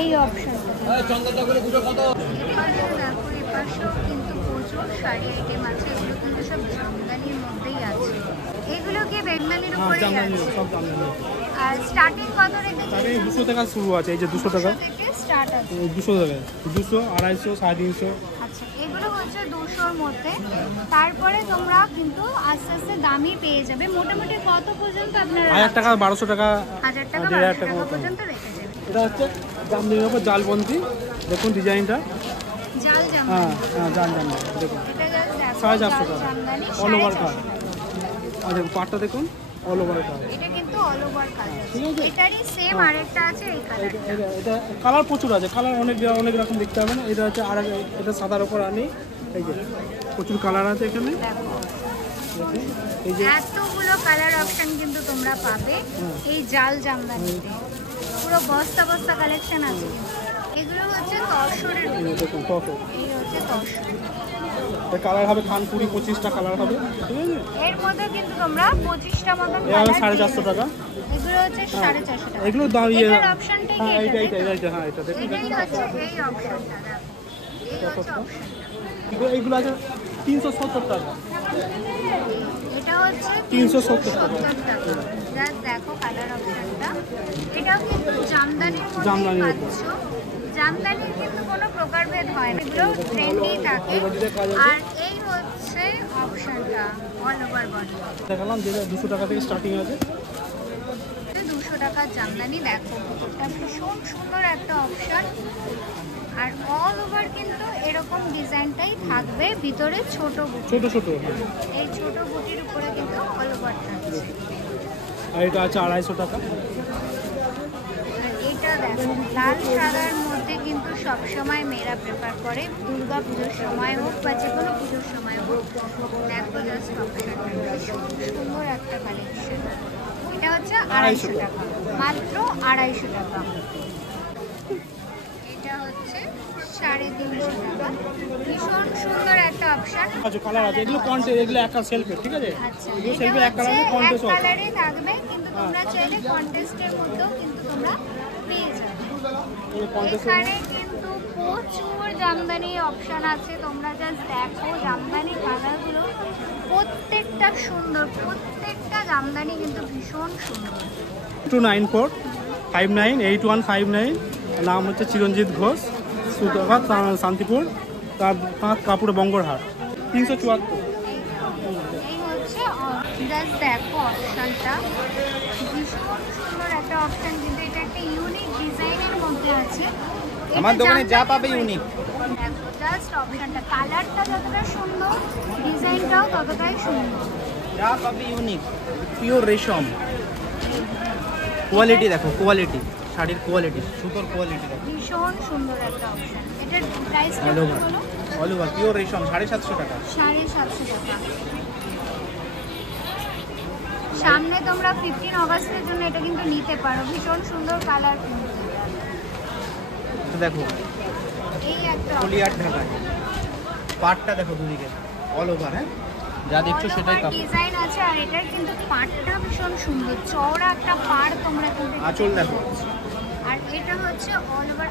এই অপশনটা দেখো, এই পাশেও কিন্তু প্রচুর শাড়ি আইটেম আছে। এগুলো কিন্তু সব জামদানির মধ্যেই আছে। এগুলো কি বেগনানির উপরেই আছে? আর স্টার্টিং কত রেখেছে? 200 টাকা শুরু আছে, এই যে 200 টাকা থেকে স্টার্ট আছে। 200 টাকা, 200, 250, 350। আচ্ছা, এগুলো হচ্ছে 200-র মধ্যে। তারপরে তোমরা কিন্তু আস্তে আস্তে দামি পেয়ে যাবে। মোটামুটি কত পর্যন্ত আপনারা? 1000 টাকা, 1200 টাকা, 1000 টাকা, 1500 1200 টাকা মতো। পর্যন্ত রেখে যাবে। এটা হচ্ছে জামদানির উপর জালবন্দি, দেখুন ডিজাইনটা। জাল জামদানি। হ্যাঁ হ্যাঁ, জামদানি দেখুন, এটা জাস্ট দেখো, 450 জাল টাকা। জামদানি, অল ওভার 450 কাজ। টাকা। আর দেখুন পাটটা দেখুন, অল ওভার কাজ। এটা কিন্তু অল ওভার কাজ আছে। ঠিক আছে। এটারই সেম আরেকটা আছে এই কালারটা। এটা কালার প্রচুর আছে, কালার অনেক রকম দেখতে হবে না। এটা হচ্ছে আর এটা সাদার উপর আনি, এই যে প্রচুর কালার আছে এখানে। দেখো, দেখুন, এই যে এতগুলো কালার অপশন কিন্তু তোমরা পাবে এই জাল জামদানিতে। পুরো বস্তা বস্তা কালেকশন আছে কিন্তু। এগুলো হচ্ছে তসরের উপর। দেখুন কত এই হচ্ছে তসর। কালার হবে, খানপুরি 25টা কালার হবে, ঠিক আছে। এর মধ্যে কিন্তু তোমরা 25টা মতন এটা হবে কালার 450 টাকা। এগুলো হচ্ছে 450 টাকা। এগুলো দাম ইয়ে, এটার অপশনটা কি? হ্যাঁ এটা এইটা হ্যাঁ, এটা দেখুন। এটাই হচ্ছে এই অপশনটা। দেখো, এই হচ্ছে অপশনটা। এইগুলো আছে 370 টাকা। এটা হচ্ছে 370 টাকা। 370 টাকা। জাস্ট দেখো কালার অপশনটা। এটাও কিন্তু জামদানির জামদানির মধ্যে উপর। পাচ্ছ। জামদানির কিন্তু কোনো প্রকারভেদ হয় না, এগুলো ট্রেন্ডি থাকে। আর এই হচ্ছে অপশনটা অল ওভার বডি। দেখালাম যেটা 200 টাকা থেকে স্টার্টিং আছে। 200 টাকার জামদানি দেখো, এটা ভীষণ সুন্দর একটা অপশন। আর অল ওভার কিন্তু এরকম ডিজাইনটাই থাকবে, ভিতরে ছোট বুটি। ছোট এই ছোট বুটির উপরে কিন্তু অল ওভার থাকছে। আর এটা আছে 250 টাকা। আর এটা দেখো, লাল সাদার মধ্যে কিন্তু সবসময় মেয়েরা প্রেফার করে, দুর্গা পুজোর সময় হোক বা যে কোনো পুজোর সময় হোক। দেখো জাস্ট অপশনটা, ভীষণ সুন্দর একটা কালেকশন। এটা হচ্ছে 250 টাকা, মাত্র 250 টাকা। এটা হচ্ছে 350 টাকা। ভীষণ সুন্দর একটা অপশন। আচ্ছা কালার আছে, এগুলো কন্টে, এগুলো একা সেলফে, ঠিক আছে। আচ্ছা, এগুলো এটা সেলফে এক হচ্ছে কালারে, এক কন্টেস্ট আছে। কালারই থাকবে, কিন্তু তোমরা চাইলে কন্টেস্টের মধ্যেও কিন্তু তোমরা পেয়ে যাবে। এই কন্টেস্ট এখানে কিন্তু প্রচুর জামদানি অপশন আছে। তোমরা জাস্ট দেখো জামদানি কালারগুলো, প্রত্যেকটা সুন্দর, প্রত্যেকটা জামদানি কিন্তু ভীষণ সুন্দর। 294598159। নাম হচ্ছে চিরঞ্জিত ঘোষ, সুতরাঘাট, শান্তিপুর। তার কাপড় বঙ্গরহাট। 374। এই হচ্ছে জাস্ট দেখো অপশনটা, ভীষণ সুন্দর একটা অপশন। কিন্তু এটা একটা ইউনিক ডিজাইনের মধ্যে আছে। আমার দোকানে যা পাবে ইউনিক। দেখো জাস্ট অপশনটা, কালারটা যতটা সুন্দর, ডিজাইনটাও ততটাই সুন্দর। যা পাবে ইউনিক, পিওর রেশম। কোয়ালিটি দেখো, কোয়ালিটি, শাড়ির কোয়ালিটি, সুপার কোয়ালিটি দেখো। ভীষণ সুন্দর একটা অপশন। এটার প্রাইসটা All over. হলো অল ওভার পিওর রেশম, 750 টাকা। 750 টাকা। সামনে তোমরা 15 অগস্টের জন্য এটা কিন্তু নিতে পারো। ভীষণ সুন্দর কালার কিন্তু। তো দেখো এই একটা ফুলিয়ার ঢাকায় পাটটা দেখো দুদিকে অল ওভার। হ্যাঁ, যা দেখছো সেটাই কাপড়। ডিজাইন আছে। আর এটার কিন্তু পাড়টা ভীষণ সুন্দর, চওড়া একটা পাড় তোমরা কিন্তু আঁচল দেখো, আর এটা হচ্ছে অল ওভার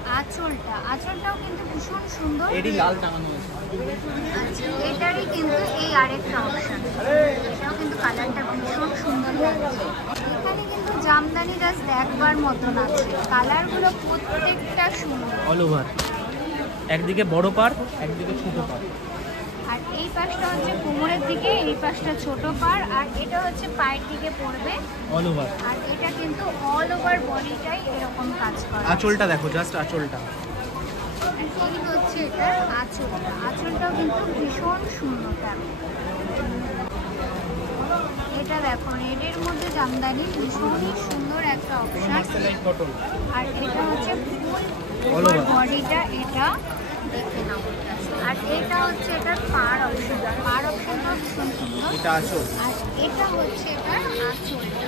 আঁচলটাও কিন্তু ভীষণ সুন্দর। এডি লাল টাঙানো হয়েছে। আচ্ছা, এটারই কিন্তু এই আরেকটা অপশন, এটাও কিন্তু কালারটা ভীষণ সুন্দর লাগছে। জামদানি জাস্ট দেখবার মতন আছে, কালারগুলো প্রত্যেকটা সুন্দর। অল ওভার, একদিকে বড় পার, একদিকে ছোট পার। আর এই পাশটা হচ্ছে কোমরের দিকে, এই পাশটা ছোট পার, আর এটা হচ্ছে পায়ের দিকে পড়বে। অল ওভার, আর এটা কিন্তু অল ওভার বডিটাই এরকম কাজ করা। আঁচলটা দেখো, জাস্ট আঁচলটা। আর এই হচ্ছে এটার আঁচলটা, আঁচলটাও কিন্তু ভীষণ সুন্দর। এটা দেখো রেডের মধ্যে জামদানি, ভীষণই সুন্দর একটা অপশন। কটন। আর এটা হচ্ছে ফুল বডিটা, এটা দেখে নাও। আর এটা হচ্ছে এটার পার অপশন, পার অপশনটা ভীষণ সুন্দর। এটা আঁচল। আর এটা হচ্ছে এটার আঁচলটা,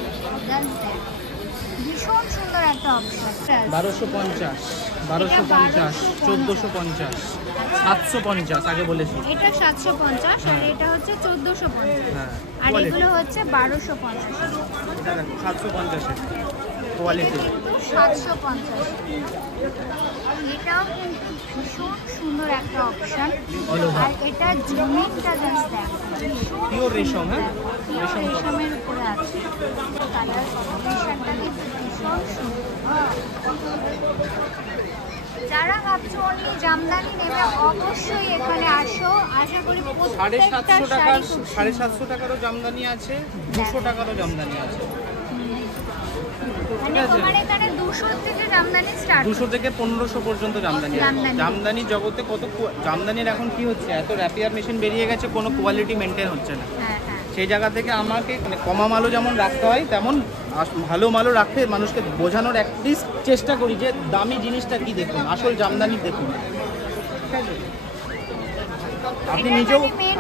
ভীষণ সুন্দর একটা অপশন। 1250, 1250, 1450, 750 আগে বলেছি। এটা 750 আর এটা হচ্ছে 1450। হ্যাঁ, আর quality। এগুলো হচ্ছে 1250। এটা দেখো 750 এর কোয়ালিটি। 750। এটাও কিন্তু ভীষণ সুন্দর একটা অপশন। আর এটা জমিনটা জাস্ট দেখো, পিওর রেশম। হ্যাঁ, রেশমের উপরে আছে, কালার কম্বিনেশনটা কিন্তু ভীষণ সুন্দর। যারা ভাবছো অনলি জামদানি নেবে অবশ্যই এখানে আসো, আশা করি প্রত্যেকটা 750 টাকা, শাড়ি খুব সুন্দর। 750 টাকারও জামদানি আছে, 200 টাকারও জামদানি আছে। মানে তোমার এখানে 200 থেকে জামদানি স্টার্ট। 200 থেকে 1500 পর্যন্ত জামদানি আছে। জামদানি। জামদানি জগতে কত জামদানির এখন কি হচ্ছে, এত র্যাপিয়ার মেশিন বেরিয়ে গেছে, কোনো কোয়ালিটি মেনটেন হচ্ছে না। হ্যাঁ হ্যাঁ, সেই জায়গা থেকে আমাকে মানে কমা মালও যেমন রাখতে হয়, তেমন ভালো মালও রাখতে মানুষকে বোঝানোর অ্যাটলিস্ট চেষ্টা করি যে দামি জিনিসটা কি দেখুন, আসল জামদানি দেখুন। ঠিক আছে,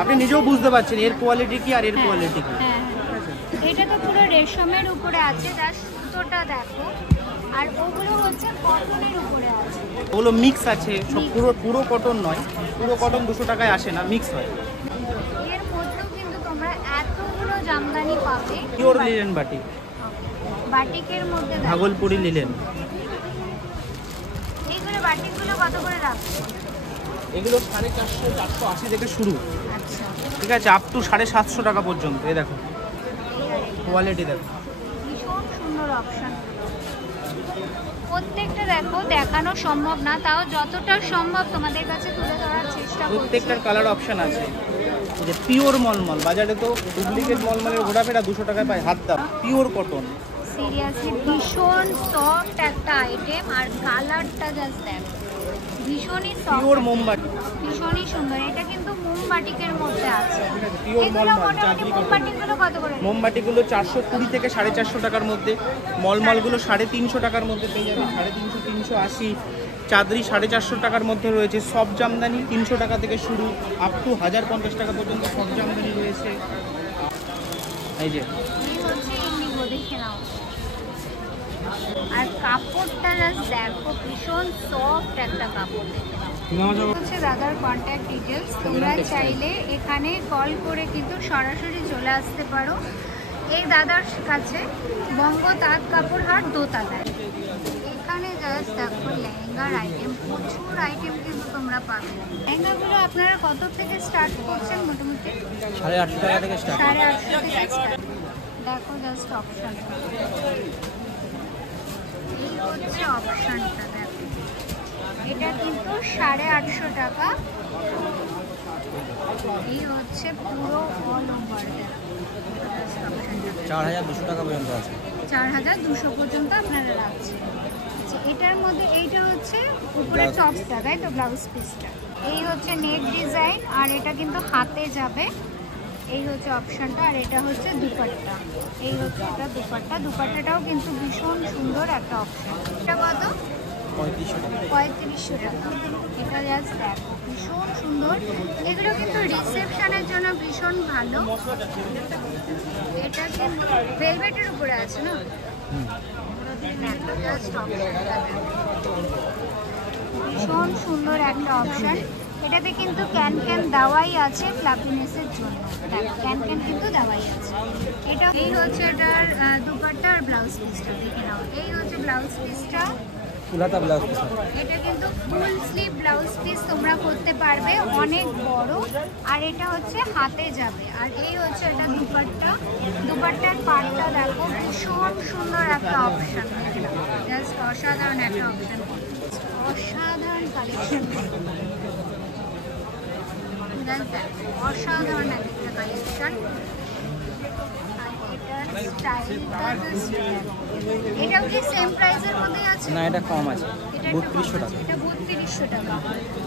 আপনি নিজেও বুঝতে পারছেন এর কোয়ালিটি কি আর এর কোয়ালিটি কি। হ্যাঁ হ্যাঁ। এটা তো পুরো রেশমের উপরে আছে, তার সুতোটা দেখো। আর ওগুলো হচ্ছে কটনের উপরে আছে। ওগুলো মিক্স আছে, সব পুরো কটন নয়, পুরো কটন 200 টাকায় আসে না, মিক্স হয়। এর মধ্যেও কিন্তু তোমরা এতগুলো জামদানি পাবে। পিওর লিলেন বাটিক, বাটিকের মধ্যে দেখো। ভাগলপুরি লিলেন। এইগুলো বাটিকগুলো কত করে রাখছো? এগুলো 450, 480 থেকে শুরু। আচ্ছা, ঠিক আছে, আপ টু 750 টাকা পর্যন্ত। এই দেখো কোয়ালিটি দেখো, ভীষণ সুন্দর অপশন। প্রত্যেকটা দেখো দেখানো সম্ভব না, তাও যতটা সম্ভব তোমাদের কাছে তুলে ধরার চেষ্টা করছি। প্রত্যেকটার কালার অপশন আছে। এই যে পিওর মলমল, বাজারে তো ডুপ্লিকেট মলমলের ঘোরাফেরা 200 টাকায় পায়, হাত দাম। পিওর কটন, সিরিয়াসলি ভীষণ সফট একটা আইটেম। আর কালারটা জাস্ট দেখো, ভীষণই পিওর সফট, মোমবাতি। ভীষণই সুন্দর। এটা কিন্তু মোমবাটিকের মধ্যে আছে। পিওর এগুলো মলমল, মোটামুটি চাঁদনি কটন। মোমবাটিগুলো কত করে? মোমবাতিগুলো 420 থেকে 450 টাকার মধ্যে, মলমলগুলো 350 টাকার মধ্যে পেয়ে যাবে, 350, 380। চাদরি 450 টাকার মধ্যে রয়েছে। সব জামদানি 300 টাকা থেকে শুরু, আপ টু 1050 টাকা পর্যন্ত সব জামদানি রয়েছে। এই যে এই হচ্ছে ইন্ডিগো, দেখে নাও। আর কাপড়টা জাস্ট দেখো, ভীষণ সফট একটা কাপড়, দেখে নাও। হচ্ছে দাদার কন্ট্যাক্ট ডিটেলস, তোমরা চাইলে এখানে কল করে কিন্তু সরাসরি চলে আসতে পারো এই দাদার কাছে, বঙ্গ তাঁত কাপড় হাট, দোতলায়। এখানে জাস্ট দেখো লেহেঙ্গার আইটেম, প্রচুর আইটেম কিন্তু তোমরা পাবে। লেহেঙ্গাগুলো আপনারা কত থেকে স্টার্ট করছেন? মোটামুটি 850 টাকা থেকে স্টার্ট। 850 থেকে স্টার্ট। দেখো জাস্ট অপশন, এই হচ্ছে অপশনটা দেখো। এটা কিন্তু 850 টাকা। এই হচ্ছে পুরো অল ওভার, 4200 টাকা পর্যন্ত আছে। 4200 পর্যন্ত আপনারা রাখছেন। আচ্ছা, এটার মধ্যে এইটা হচ্ছে উপরে চপসটা, তাই তো? ব্লাউজ পিসটা। এই হচ্ছে নেক ডিজাইন, আর এটা কিন্তু হাতে যাবে। এই হচ্ছে অপশনটা, আর এটা হচ্ছে দুপাট্টা। এই হচ্ছে এটা দুপাট্টা, দুপাট্টাটাও কিন্তু ভীষণ সুন্দর একটা অপশন। এটা কত? 3500 টাকা। এটা জাস্ট দেখো, ভীষণ সুন্দর। এগুলো কিন্তু রিসেপশনের জন্য ভীষণ ভালো। এটা কিন্তু ভেলভেটের উপরে আছে না? দেখো জাস্ট অপশনটা দেখো, ভীষণ সুন্দর একটা অপশন। এটাতে কিন্তু ক্যান ক্যান দেওয়াই আছে ফ্লাফিনেসের জন্য। দেখো ক্যান ক্যান কিন্তু দেওয়াই আছে। এটা এই হচ্ছে এটার দুপাট্টা আর ব্লাউজ পিসটা, দেখে নাও। এই হচ্ছে ব্লাউজ পিসটা, ফুলাতা ব্লাউজ পিস। এটা কিন্তু ফুল স্লিভ ব্লাউজ পিস তোমরা করতে পারবে, অনেক বড়। আর এটা হচ্ছে হাতে যাবে। আর এই হচ্ছে এটা দুপাট্টা। দুপাট্টার পাটটা দেখো, ভীষণ সুন্দর একটা অপশন, জাস্ট অসাধারণ একটা অপশন, অসাধারণ কালেকশন, অসাধারণ একটা কালেকশন। এটাও কি সেম প্রাইসের মধ্যে আছে? না, এটা কম আছে, 3200 টাকা। এটা 3200 টাকা,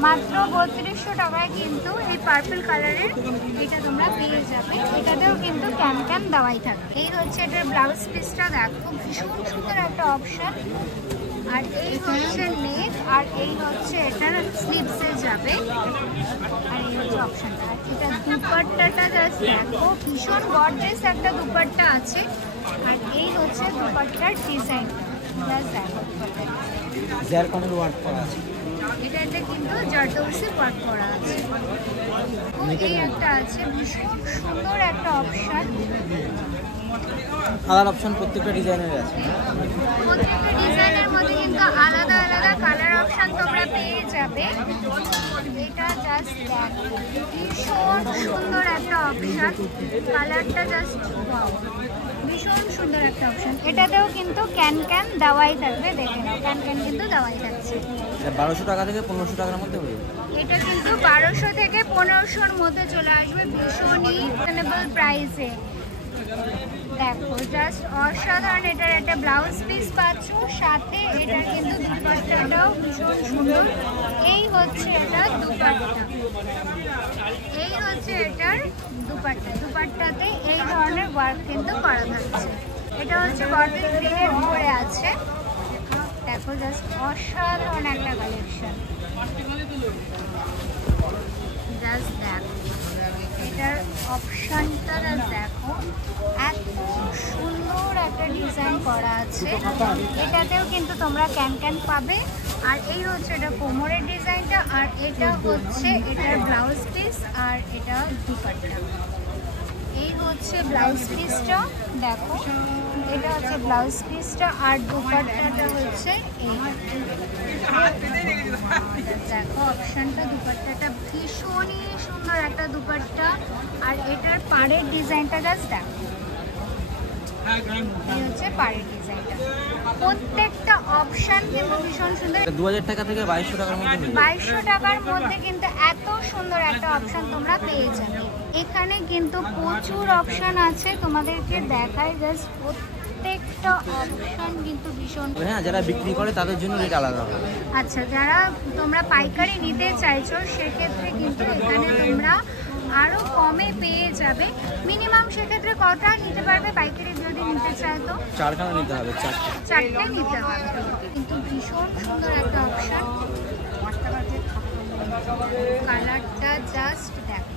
মাত্র 3200 টাকায় কিন্তু এই পার্পল কালারের এটা তোমরা পেয়ে যাবে। এটাতেও কিন্তু ক্যান ক্যান দেওয়াই থাকে। এই হচ্ছে এটার ব্লাউজ পিসটা দেখো, ভীষণ সুন্দর একটা অপশন। আর এই হচ্ছে নেক, আর এই হচ্ছে এটার স্লিভসে যাবে। আর এই হচ্ছে অপশনটা। আর এটা দুপাট্টাটা জাস্ট দেখো, ভীষণ গর্জিয়াস একটা দুপাট্টা আছে। আর এই হচ্ছে দুপাট্টার ডিজাইন, জাস্ট দেখো দুপাট্টাটা। জারকনের ওয়ার্ক করা আছে। এটাতে কিন্তু জারদৌসি ওয়ার্ক করা আছে। এই একটা আছে, ভীষণ সুন্দর একটা অপশন। কালার অপশন প্রত্যেকটা ডিজাইনের আছে। প্রত্যেকটা ডিজাইনের মধ্যে কিন্তু আলাদা আলাদা কালার অপশন তোমরা পেয়ে যাবে। এটা জাস্ট দেখো, ভীষণ সুন্দর একটা অপশন। কালারটা জাস্ট ওয়াও, ভীষণ সুন্দর একটা অপশন। এটাতেও কিন্তু ক্যান ক্যান দেওয়াই থাকবে, দেখে নাও ক্যান ক্যান কিন্তু দেওয়াই থাকছে। 1200 টাকা থেকে 1500 টাকার মধ্যে হয়ে যাবে। এটা কিন্তু 1200 থেকে 1500-র মধ্যে চলে আসবে, ভীষণই রিজনেবল প্রাইসে। দেখো জাস্ট অসাধারণ। এটার একটা ব্লাউজ পিস পাচ্ছ, সাথে এটার কিন্তু দুপাট্টাটাও ভীষণ সুন্দর। এই হচ্ছে এটা দুপাট্টা, এই হচ্ছে এটার দুপাট্টা। দুপাট্টাতে এই ধরনের ওয়ার্ক কিন্তু করা থাকছে। এটা হচ্ছে বটল গ্রিনের উপরে আছে। দেখো জাস্ট অসাধারণ একটা কালেকশন, জাস্ট দেখো এটার অপশনটা দেখো, এত সুন্দর একটা ডিজাইন করা আছে। এটাতেও কিন্তু তোমরা ক্যান ক্যান পাবে। আর এই হচ্ছে এটা কোমরের ডিজাইনটা, আর এটা হচ্ছে এটার ব্লাউজ পিস, আর এটা দুপাট্টা। এই হচ্ছে ব্লাউজ পিসটা দেখো, এটা হচ্ছে ব্লাউজ পিসটা, আর দুপাট্টাটা হচ্ছে এই দেখো অপশনটা। দুপাট্টাটা ভীষণই সুন্দর একটা দুপাট্টা। আর এটার পাড়ের ডিজাইনটা জাস্ট দেখো, এই হচ্ছে পাড়ের ডিজাইনটা। প্রত্যেকটা অপশন কিন্তু ভীষণ সুন্দর। 2000 টাকা থেকে 2200 টাকার মধ্যে হয়ে যাবে। 2200 টাকার মধ্যে কিন্তু এত সুন্দর একটা অপশন তোমরা পেয়ে যাবে। এখানে কিন্তু প্রচুর অপশন আছে, তোমাদেরকে দেখাই জাস্ট। প্রত্যেকটা অপশন কিন্তু ভীষণ। হ্যাঁ, যারা বিক্রি করে তাদের জন্য রেট আলাদা হবে। আচ্ছা, যারা তোমরা পাইকারি নিতে চাইছো সেক্ষেত্রে কিন্তু এখানে তোমরা আরও কমে পেয়ে যাবে। মিনিমাম সেক্ষেত্রে কটা নিতে পারবে পাইকারি যদি নিতে চায়? তো 4খানা নিতে হবে, 4টে নিতে হবে। কিন্তু ভীষণ সুন্দর একটা অপশন। কালারটা জাস্ট দেখো,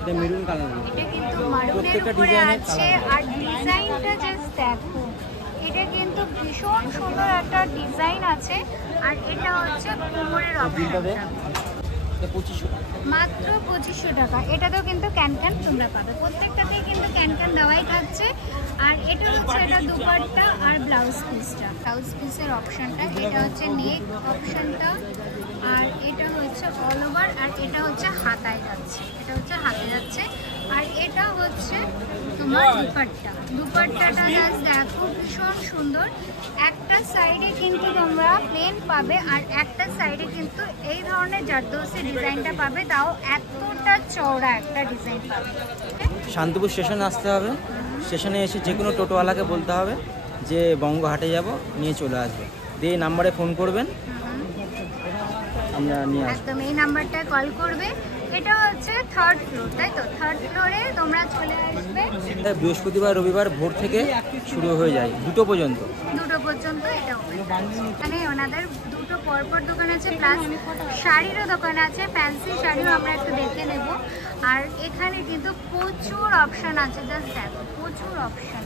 এটা মেরুন কালার। এটা কিন্তু মারুনের উপরে আছে। আর ডিজাইনটা জাস্ট দেখো, এটা কিন্তু ভীষণ সুন্দর একটা ডিজাইন আছে। আর এটা হচ্ছে কোমরের অপশনটা, 2500 টাকা, মাত্র 2500 টাকা। এটাতেও কিন্তু ক্যান ক্যান তোমরা পাবে, প্রত্যেকটাতেই কিন্তু ক্যান ক্যান দেওয়াই থাকছে। আর এটা হচ্ছে এটা দুপাট্টা আর ব্লাউজ পিসটা, ব্লাউজ পিসের অপশনটা। এটা হচ্ছে নেক অপশনটা, আর এটা হচ্ছে অল ওভার, আর এটা হচ্ছে হাতায় যাচ্ছে, এটা হচ্ছে হাতে যাচ্ছে। আর এটা হচ্ছে তোমার দুপাট্টা। দুপাট্টাটা জাস্ট দেখো, ভীষণ সুন্দর। একটা সাইডে কিন্তু তোমরা প্লেন পাবে, আর একটা সাইডে কিন্তু এই ধরনের জারদৌসি ডিজাইনটা পাবে, তাও এতটা চওড়া একটা ডিজাইন পাবে। শান্তিপুর স্টেশনে আসতে হবে। স্টেশনে এসে যে কোনো টোটোওয়ালাকে বলতে হবে যে বঙ্গহাটে যাব, নিয়ে চলে আসবে। দিয়ে এই নাম্বারে ফোন করবেন, আমরা নিয়ে আসবো। একদম এই নাম্বারটায় কল করবে। এটা হচ্ছে 3rd ফ্লোর, তাই তো? 3rd ফ্লোরে তোমরা চলে আসবে। এটা বৃহস্পতিবার রবিবার ভোর থেকে শুরু হয়ে যায় 2টো পর্যন্ত। 2টো পর্যন্ত এটা মানে ওনাদের 2টো পরপর দোকান আছে, প্লাস শাড়িরও দোকান আছে, ফ্যান্সি শাড়িও আমরা একটু দেখে নেব। আর এখানে কিন্তু প্রচুর অপশান আছে, জাস্ট দেখো প্রচুর অপশান।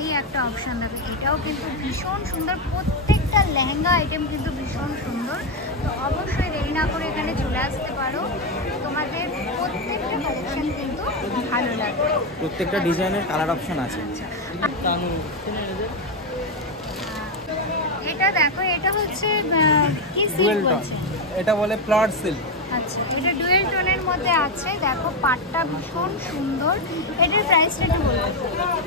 এই একটা অপশান দেবে, এটাও কিন্তু ভীষণ সুন্দর। প্রত্যেকটা লেহেঙ্গা আইটেম কিন্তু ভীষণ সুন্দর। তো অবশ্যই দেরি না করে এখানে চলে আসতে পারো, তোমাদের প্রত্যেকটা কালেকশন কিন্তু ভালো লাগবে। প্রত্যেকটা ডিজাইনের কালার অপশন আছে। এটা এটা দেখো, এটা হচ্ছে কি সিল্ক ডুয়েল টোন, বলছে? এটা বলে ফ্লাওয়ার সিল্ক। আচ্ছা, এটা ডুয়েল টোনের মধ্যে আছে। দেখো পাটটা ভীষণ সুন্দর। এটার প্রাইসটা একটু বলতে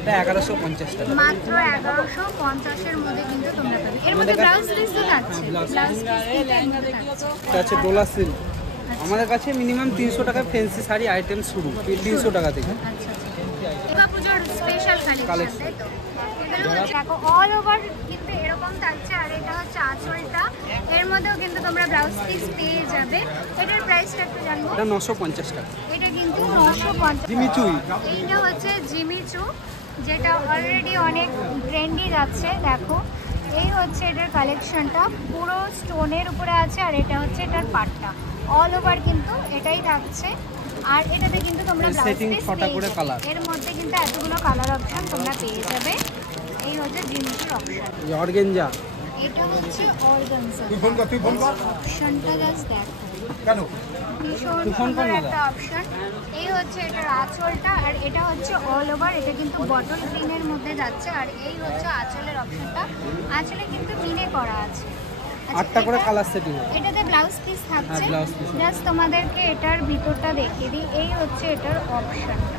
এটা 1150 টাকা। মাত্র 1150 এর মধ্যে কিন্তু তোমরা পাবে। এর মধ্যে ব্লাউজ পিস তো থাকছে, ব্লাউজ পিস এটা আছে ডোলা সিল্ক। আমাদের কাছে মিনিমাম 300 টাকায় ফ্যান্সি শাড়ি আইটেম শুরু, 300 টাকা থেকে। আচ্ছা এবার পুজোর স্পেশাল কালেকশন, তাই তো? এগুলো দেখো অল ওভার কিন্তু এরকম থাকছে। আর এটা হচ্ছে আঁচলটা, এর মধ্যেও কিন্তু তোমরা ব্লাউজ পিস পেয়ে যাবে। এটার প্রাইসটা একটু জানবো। এটা 950 টাকা। এটা কিন্তু 950। জিমিচুই, এইটা হচ্ছে জিমিচু, যেটা অলরেডি অনেক ট্রেন্ডি যাচ্ছে। দেখো এই হচ্ছে এটার কালেকশনটা, পুরো স্টোনের উপরে আছে। আর এটা হচ্ছে এটার পাটটা, অল ওভার কিন্তু এটাই থাকছে। আর এটাতে কিন্তু তোমরা ব্লাউজ সেটিং পিস 6টা করে কালার। এর মধ্যে কিন্তু এতগুলো কালার অপশন তোমরা পেয়ে যাবে। এই হচ্ছে জিমিচুর অপশন। এই অর্গানজা, এটা হচ্ছে অর্গানজা অপশনটা, জাস্ট দেখো ভীষণ সুন্দর একটা অপশন। এই হচ্ছে এটার আঁচলটা, আর এটা হচ্ছে অল ওভার। এটা কিন্তু বটল গ্রিনের মধ্যে যাচ্ছে। আর এই হচ্ছে আঁচলের অপশনটা, আঁচলে কিন্তু মিনে করা আছে। 8টা করে কালার সেটিং আছে। এটাতে ব্লাউজ পিস থাকছে। Blouse piece. জাস্ট তোমাদেরকে এটার ভিতরটা দেখিয়ে দিই। এই হচ্ছে এটার অপশনটা,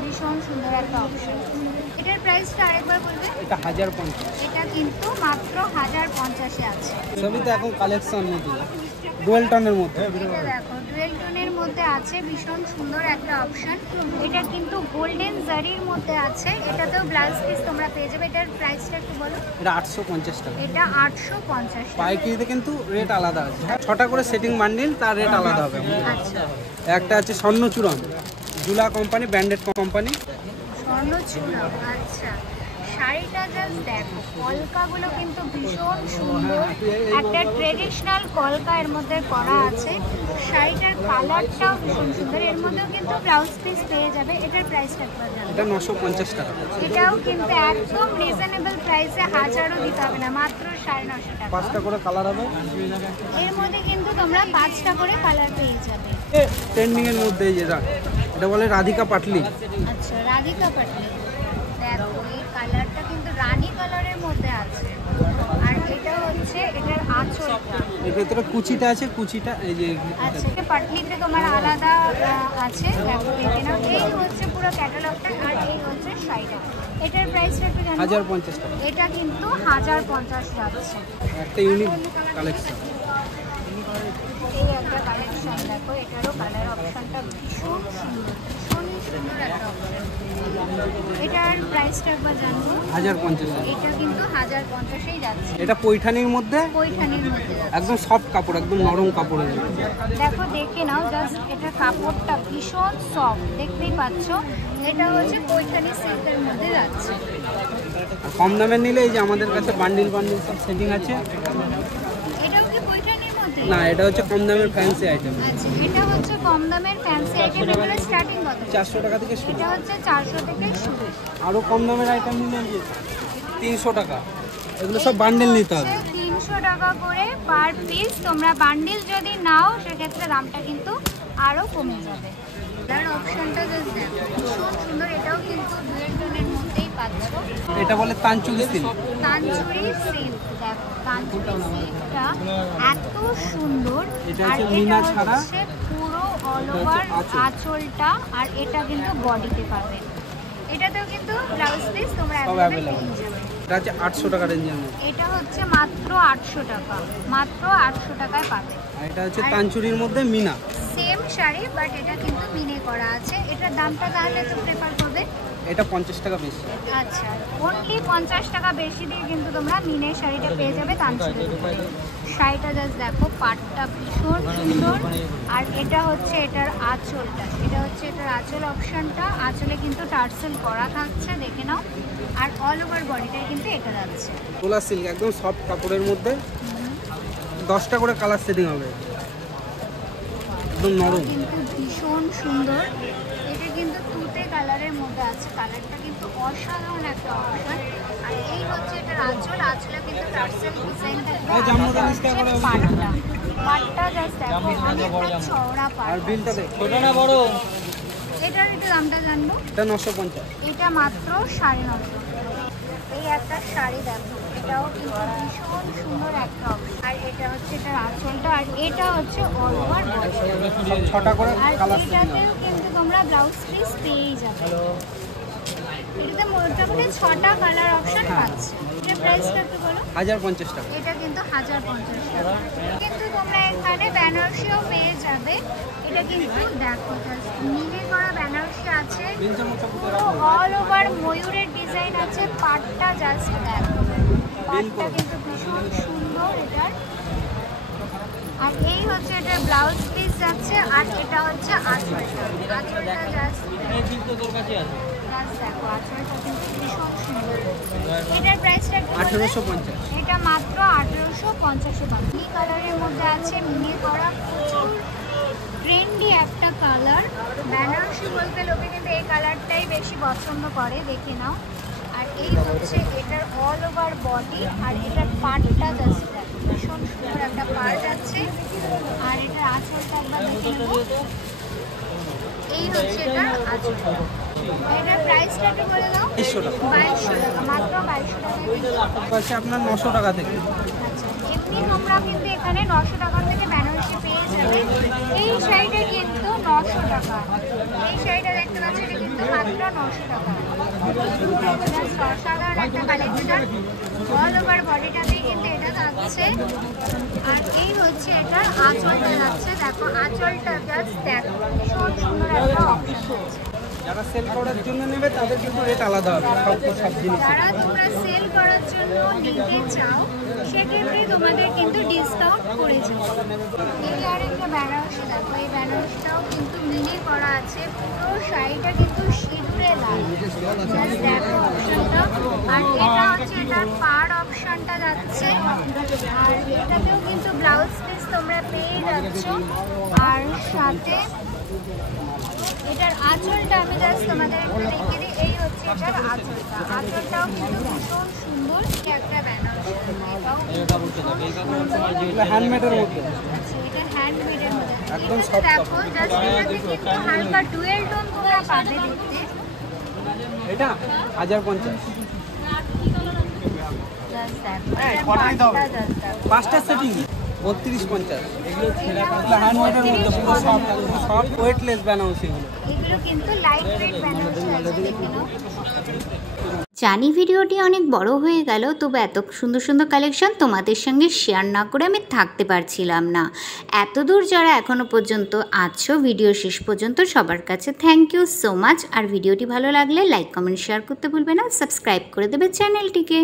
ভীষণ সুন্দর একটা অপশন। এটার প্রাইসটা আরেকবার বলবে? এটা 1050। এটা কিন্তু মাত্র 1050 এ আছে। সবই তো এখন কালেকশন নতুন, ডুয়েল টোনের মধ্যে। এটা দেখো ডুয়েল টোনের মধ্যে আছে, ভীষণ সুন্দর একটা অপশন। এটা কিন্তু গোল্ডেন জারির মধ্যে আছে। এটাতেও ব্লাউজ পিস তোমরা পেয়ে যাবে। এটার প্রাইসটা একটু বলো। এটা 850 টাকা। এটা 850 টাকা। পাইকারিতে কিন্তু রেট আলাদা আছে। 6টা করে সেটিং বান্ডিল, তার রেট আলাদা হবে। আচ্ছা, একটা আছে স্বর্ণচূড়ন, জুলা কোম্পানি, ব্র্যান্ডেড কোম্পানি। স্বর্ণচূড়া। আচ্ছা, শাড়িটা জাস্ট দেখো, কলকাগুলো কিন্তু ভীষণ সুন্দর। একটা ট্রেডিশনাল কলকা এর মধ্যে করা আছে। শাড়িটার কালারটাও ভীষণ সুন্দর। এর মধ্যেও কিন্তু ব্লাউজ পিস পেয়ে যাবে। এটার প্রাইসটা একবার জানো। এটা 950 টাকা। এটাও কিন্তু একদম রিজনেবল প্রাইসে, হাজারও দিতে হবে না, মাত্র 950 টাকা। 5টা করে কালার হবে। এর মধ্যে কিন্তু তোমরা 5টা করে কালার পেয়ে যাবে। ট্রেন্ডিং এর মধ্যে যেটা, এটা বলে রাধিকা পাটলি। আচ্ছা, রাধিকা পাটলি। দেখো এই কালারটা কিন্তু রানী কালারের মধ্যে আছে। আর এটা হচ্ছে এটার আঁচলটা। এর ভেতরে কুচিটা আছে, কুচিটা এই যে। আচ্ছা, এটা পাটলিতে তোমার আলাদা আছে। দেখো দেখে নাও। এই হচ্ছে পুরো ক্যাটালগটা। আর এই হচ্ছে শাড়িটা। এটার প্রাইসটা একটু জানো। 1050 টাকা। এটা কিন্তু 1050 যাচ্ছে। একটা ইউনিক কালেকশন। এই একটা কালেকশন দেখো, এটারও কালার অপশনটা ভীষণ সুন্দর, ভীষণ সুন্দর একটা অপশন। এটার প্রাইসটা একবার জানবো। 1050 টাকা। এটা কিন্তু 1050-এই যাচ্ছে। এটা পৈঠানির মধ্যে, পৈঠানির মধ্যে যাচ্ছে। একদম সফট কাপড়, একদম নরম কাপড়ের মধ্যে। দেখো দেখে নাও, জাস্ট এটা কাপড়টা ভীষণ সফট, দেখতেই পাচ্ছ। এটা হচ্ছে পৈঠানি সিল্কের মধ্যে যাচ্ছে। আর কম দামের নিলে এই যে আমাদের কাছে বান্ডিল বান্ডিল সব সেটিং আছে। এটাও কি পৈঠানির মধ্যে? না, এটা হচ্ছে কম দামের ফ্যান্সি আইটেম। আচ্ছা, এটা হচ্ছে কম দামের ফ্যান্সি আইটেম। এগুলো স্টার্টিং কত? 400 টাকা থেকে শুরু। এটা হচ্ছে 400 থেকে শুরু। আরো কম দামের আইটেম নিলে এই যে 300 টাকা। এগুলো সব বান্ডিল নিতে হবে। 300 টাকা করে পার পিস। তোমরা বান্ডিল যদি নাও সেক্ষেত্রে দামটা কিন্তু আরো কমে যাবে। তার অপশনটা জাস্ট দেখো, ভীষণ সুন্দর। এটাও কিন্তু ডুয়েল টোনের মধ্যেই পাচ্ছ। এটা বলে তানচুরি সিল্ক। তানচুরি সিল্ক। দেখো তানচুরি সিল্কটা এত সুন্দর। এটা আর হচ্ছে এটা মিনা ছাড়া। হচ্ছে পুরো অল ওভার আঁচলটা। আর এটা কিন্তু বডিতে পাবে। এটাতেও কিন্তু ব্লাউজ পিস তোমরা সব অ্যাভেলেবল available। পেয়ে যাবে। এটা আছে 800 টাকা রেঞ্জের মধ্যে। এটা হচ্ছে মাত্র 800 টাকা, মাত্র 800 টাকায় পাবে। আর এটা হচ্ছে তানচুরির মধ্যে মিনা। সেম শাড়ি, বাট এটা কিন্তু মিনে করা আছে। এটার দামটা তাহলে তো প্রেফার করবে। এটা 50 টাকা বেশি। আচ্ছা, অনলি 50 টাকা বেশি দিয়ে কিন্তু তোমরা মিনের শাড়িটা পেয়ে যাবে তানচুরি। শাড়িটা জাস্ট দেখো, পাটটা ভীষণ সুন্দর। আর এটা হচ্ছে এটার আঁচলটা। এটা হচ্ছে এটার আঁচল অপশনটা। আঁচলে কিন্তু টার্সেল করা থাকছে, দেখে নাও। আর অল ওভার বডিটাই কিন্তু এটা যাচ্ছে। তোলা সিল্ক, একদম সফট কাপড়ের মধ্যে। 10টা করে কালার সেটিং হবে, একদম নরম। কিন্তু ভীষণ সুন্দর। এটা কিন্তু তুতে কালারের মধ্যে আছে। কালারটা কিন্তু অসাধারণ একটা অপশন। আর এই হচ্ছে এটার আঁচল। আঁচলে কিন্তু টার্সেল ডিজাইন থাকবে। এই জামদানি স্টাইল করে পাটটা, পাটটা জাস্ট দেখো, অনেকটা চওড়া পাট। আর বিলটা দেখ, ছোট না বড়? এটার একটু দামটা জানবো। এটা 950। এটা মাত্র 950। এই একটা শাড়ি দেখো, এটাও কিন্তু ভীষণ সুন্দর একটা অপশন। আর এটা হচ্ছে এটার আঁচলটা, আর এটা হচ্ছে অল ওভার বডি। ছটা করে আর কালার এটাতেও কিন্তু তোমরা ব্লাউজ পিস পেয়েই যাবে। এটাতে মোটামুটি 6টা কালার অপশন পাচ্ছে। এটা প্রাইসটা একটু বলো। 1050 টাকা। এটা কিন্তু 1050 টাকা। কিন্তু তোমরা এখানে বেনারসিও পেয়ে যাবে। এটা কিন্তু দেখো নীলে করা বেনারসি আছে, পুরো অল ওভার ময়ূরের ডিজাইন আছে। পাটটা জাস্ট দেখো, পাটটা কিন্তু ভীষণ সুন্দর এটার। আর এই হচ্ছে এটার ব্লাউজ পিস যাচ্ছে, আর এটা হচ্ছে আঁচলটা। আঁচলটা জাস্ট দেখো, আঁচলটা কিন্তু ভীষণ সুন্দর। এটার প্রাইসটা 1850। এটা মাত্র 1850 টাকা। এই কালারের মধ্যে আছে মিনি করা, প্রচুর ট্রেন্ডি একটা কালার। বেনারসি বলতে লোকে কিন্তু এই কালারটাই বেশি পছন্দ করে, দেখে নাও। আর এই হচ্ছে এটার অল ওভার বডি, আর এটার পার্টটা জাস্ট ভীষণ সুন্দর একটা পার্ট আছে। আর এটার আঁচলটা একবার দেখে নেব। এই হচ্ছে এটার আঁচলটা। এটার প্রাইসটা একটু বলে দাও। 2200 টাকা। 2200 টাকা, মাত্র 2200 টাকা। আছে আপনার 900 টাকা থেকে। আচ্ছা, এমনি তোমরা কিন্তু এখানে 900 টাকা থেকে বেনারসি পেয়ে যাবে। এই শাড়িটা কিন্তু 900 টাকা। এই শাড়িটা দেখতে পাচ্ছ, এটা কিন্তু মাত্র 900 টাকা। সাধারণ একটা কালেকশন, অল ওভার বডিটাতেই কিন্তু এটা যাচ্ছে। আর এই হচ্ছে এটার আঁচলটা যাচ্ছে, দেখো আঁচলটা জাস্ট দেখো, ভীষণ সুন্দর একটা অপশন হচ্ছে। যারা সেল করার জন্য নেবে তাদের কিন্তু রেট আলাদা হবে সব জিনিস। যারা তোমরা সেল করার জন্য নিতে চাও সেক্ষেত্রে তোমাদের কিন্তু ডিসকাউন্ট করে যাবে। এই আরেকটা বেনারসি দেখো, এই বেনারসিটাও কিন্তু মিনি করা আছে, পুরো শাড়িটা কিন্তু সিঁদুরে লাল। জাস্ট দেখো অপশনটা। আর এটা হচ্ছে এটার পাড় অপশনটা যাচ্ছে, আর এটাতেও কিন্তু ব্লাউজ পিস তোমরা পেয়ে যাচ্ছ। আর সাথে এটার আঁচলটা আমি জাস্ট তোমাদের একটু দেখিয়ে দিই। এই হচ্ছে এটার আঁচলটা। আঁচলটাও কিন্তু ভীষণ সুন্দর একটা বেনারসি। এটাও হ্যান্ডমেডের মধ্যে। আচ্ছা, এটা হ্যান্ডমেডের মধ্যে। এটাতে দেখো জাস্ট এটাতে কিন্তু হালকা ডুয়েল টোন তোমরা পাবে দেখতে। এটা 1050। জাস্ট দেখো, এটার পাটটা জাস্ট দেখো। 5টা সেটিং 3250। এগুলো হ্যান্ডমেডের মধ্যে পুরো সব ওয়েটলেস বেনারসি এগুলো। এগুলো কিন্তু লাইট ওয়েট বেনারসি আছে, দেখে নাও। জানি ভিডিওটি অনেক বড় হয়ে গেল, তবে এত সুন্দর সুন্দর কালেকশন তোমাদের সঙ্গে শেয়ার না করে আমি থাকতে পারছিলাম না। এত দূর যারা এখনও পর্যন্ত আছো ভিডিও শেষ পর্যন্ত, সবার কাছে থ্যাংক ইউ সো মাচ। আর ভিডিওটি ভালো লাগলে লাইক কমেন্ট শেয়ার করতে ভুলবে না, সাবস্ক্রাইব করে দেবে চ্যানেলটিকে।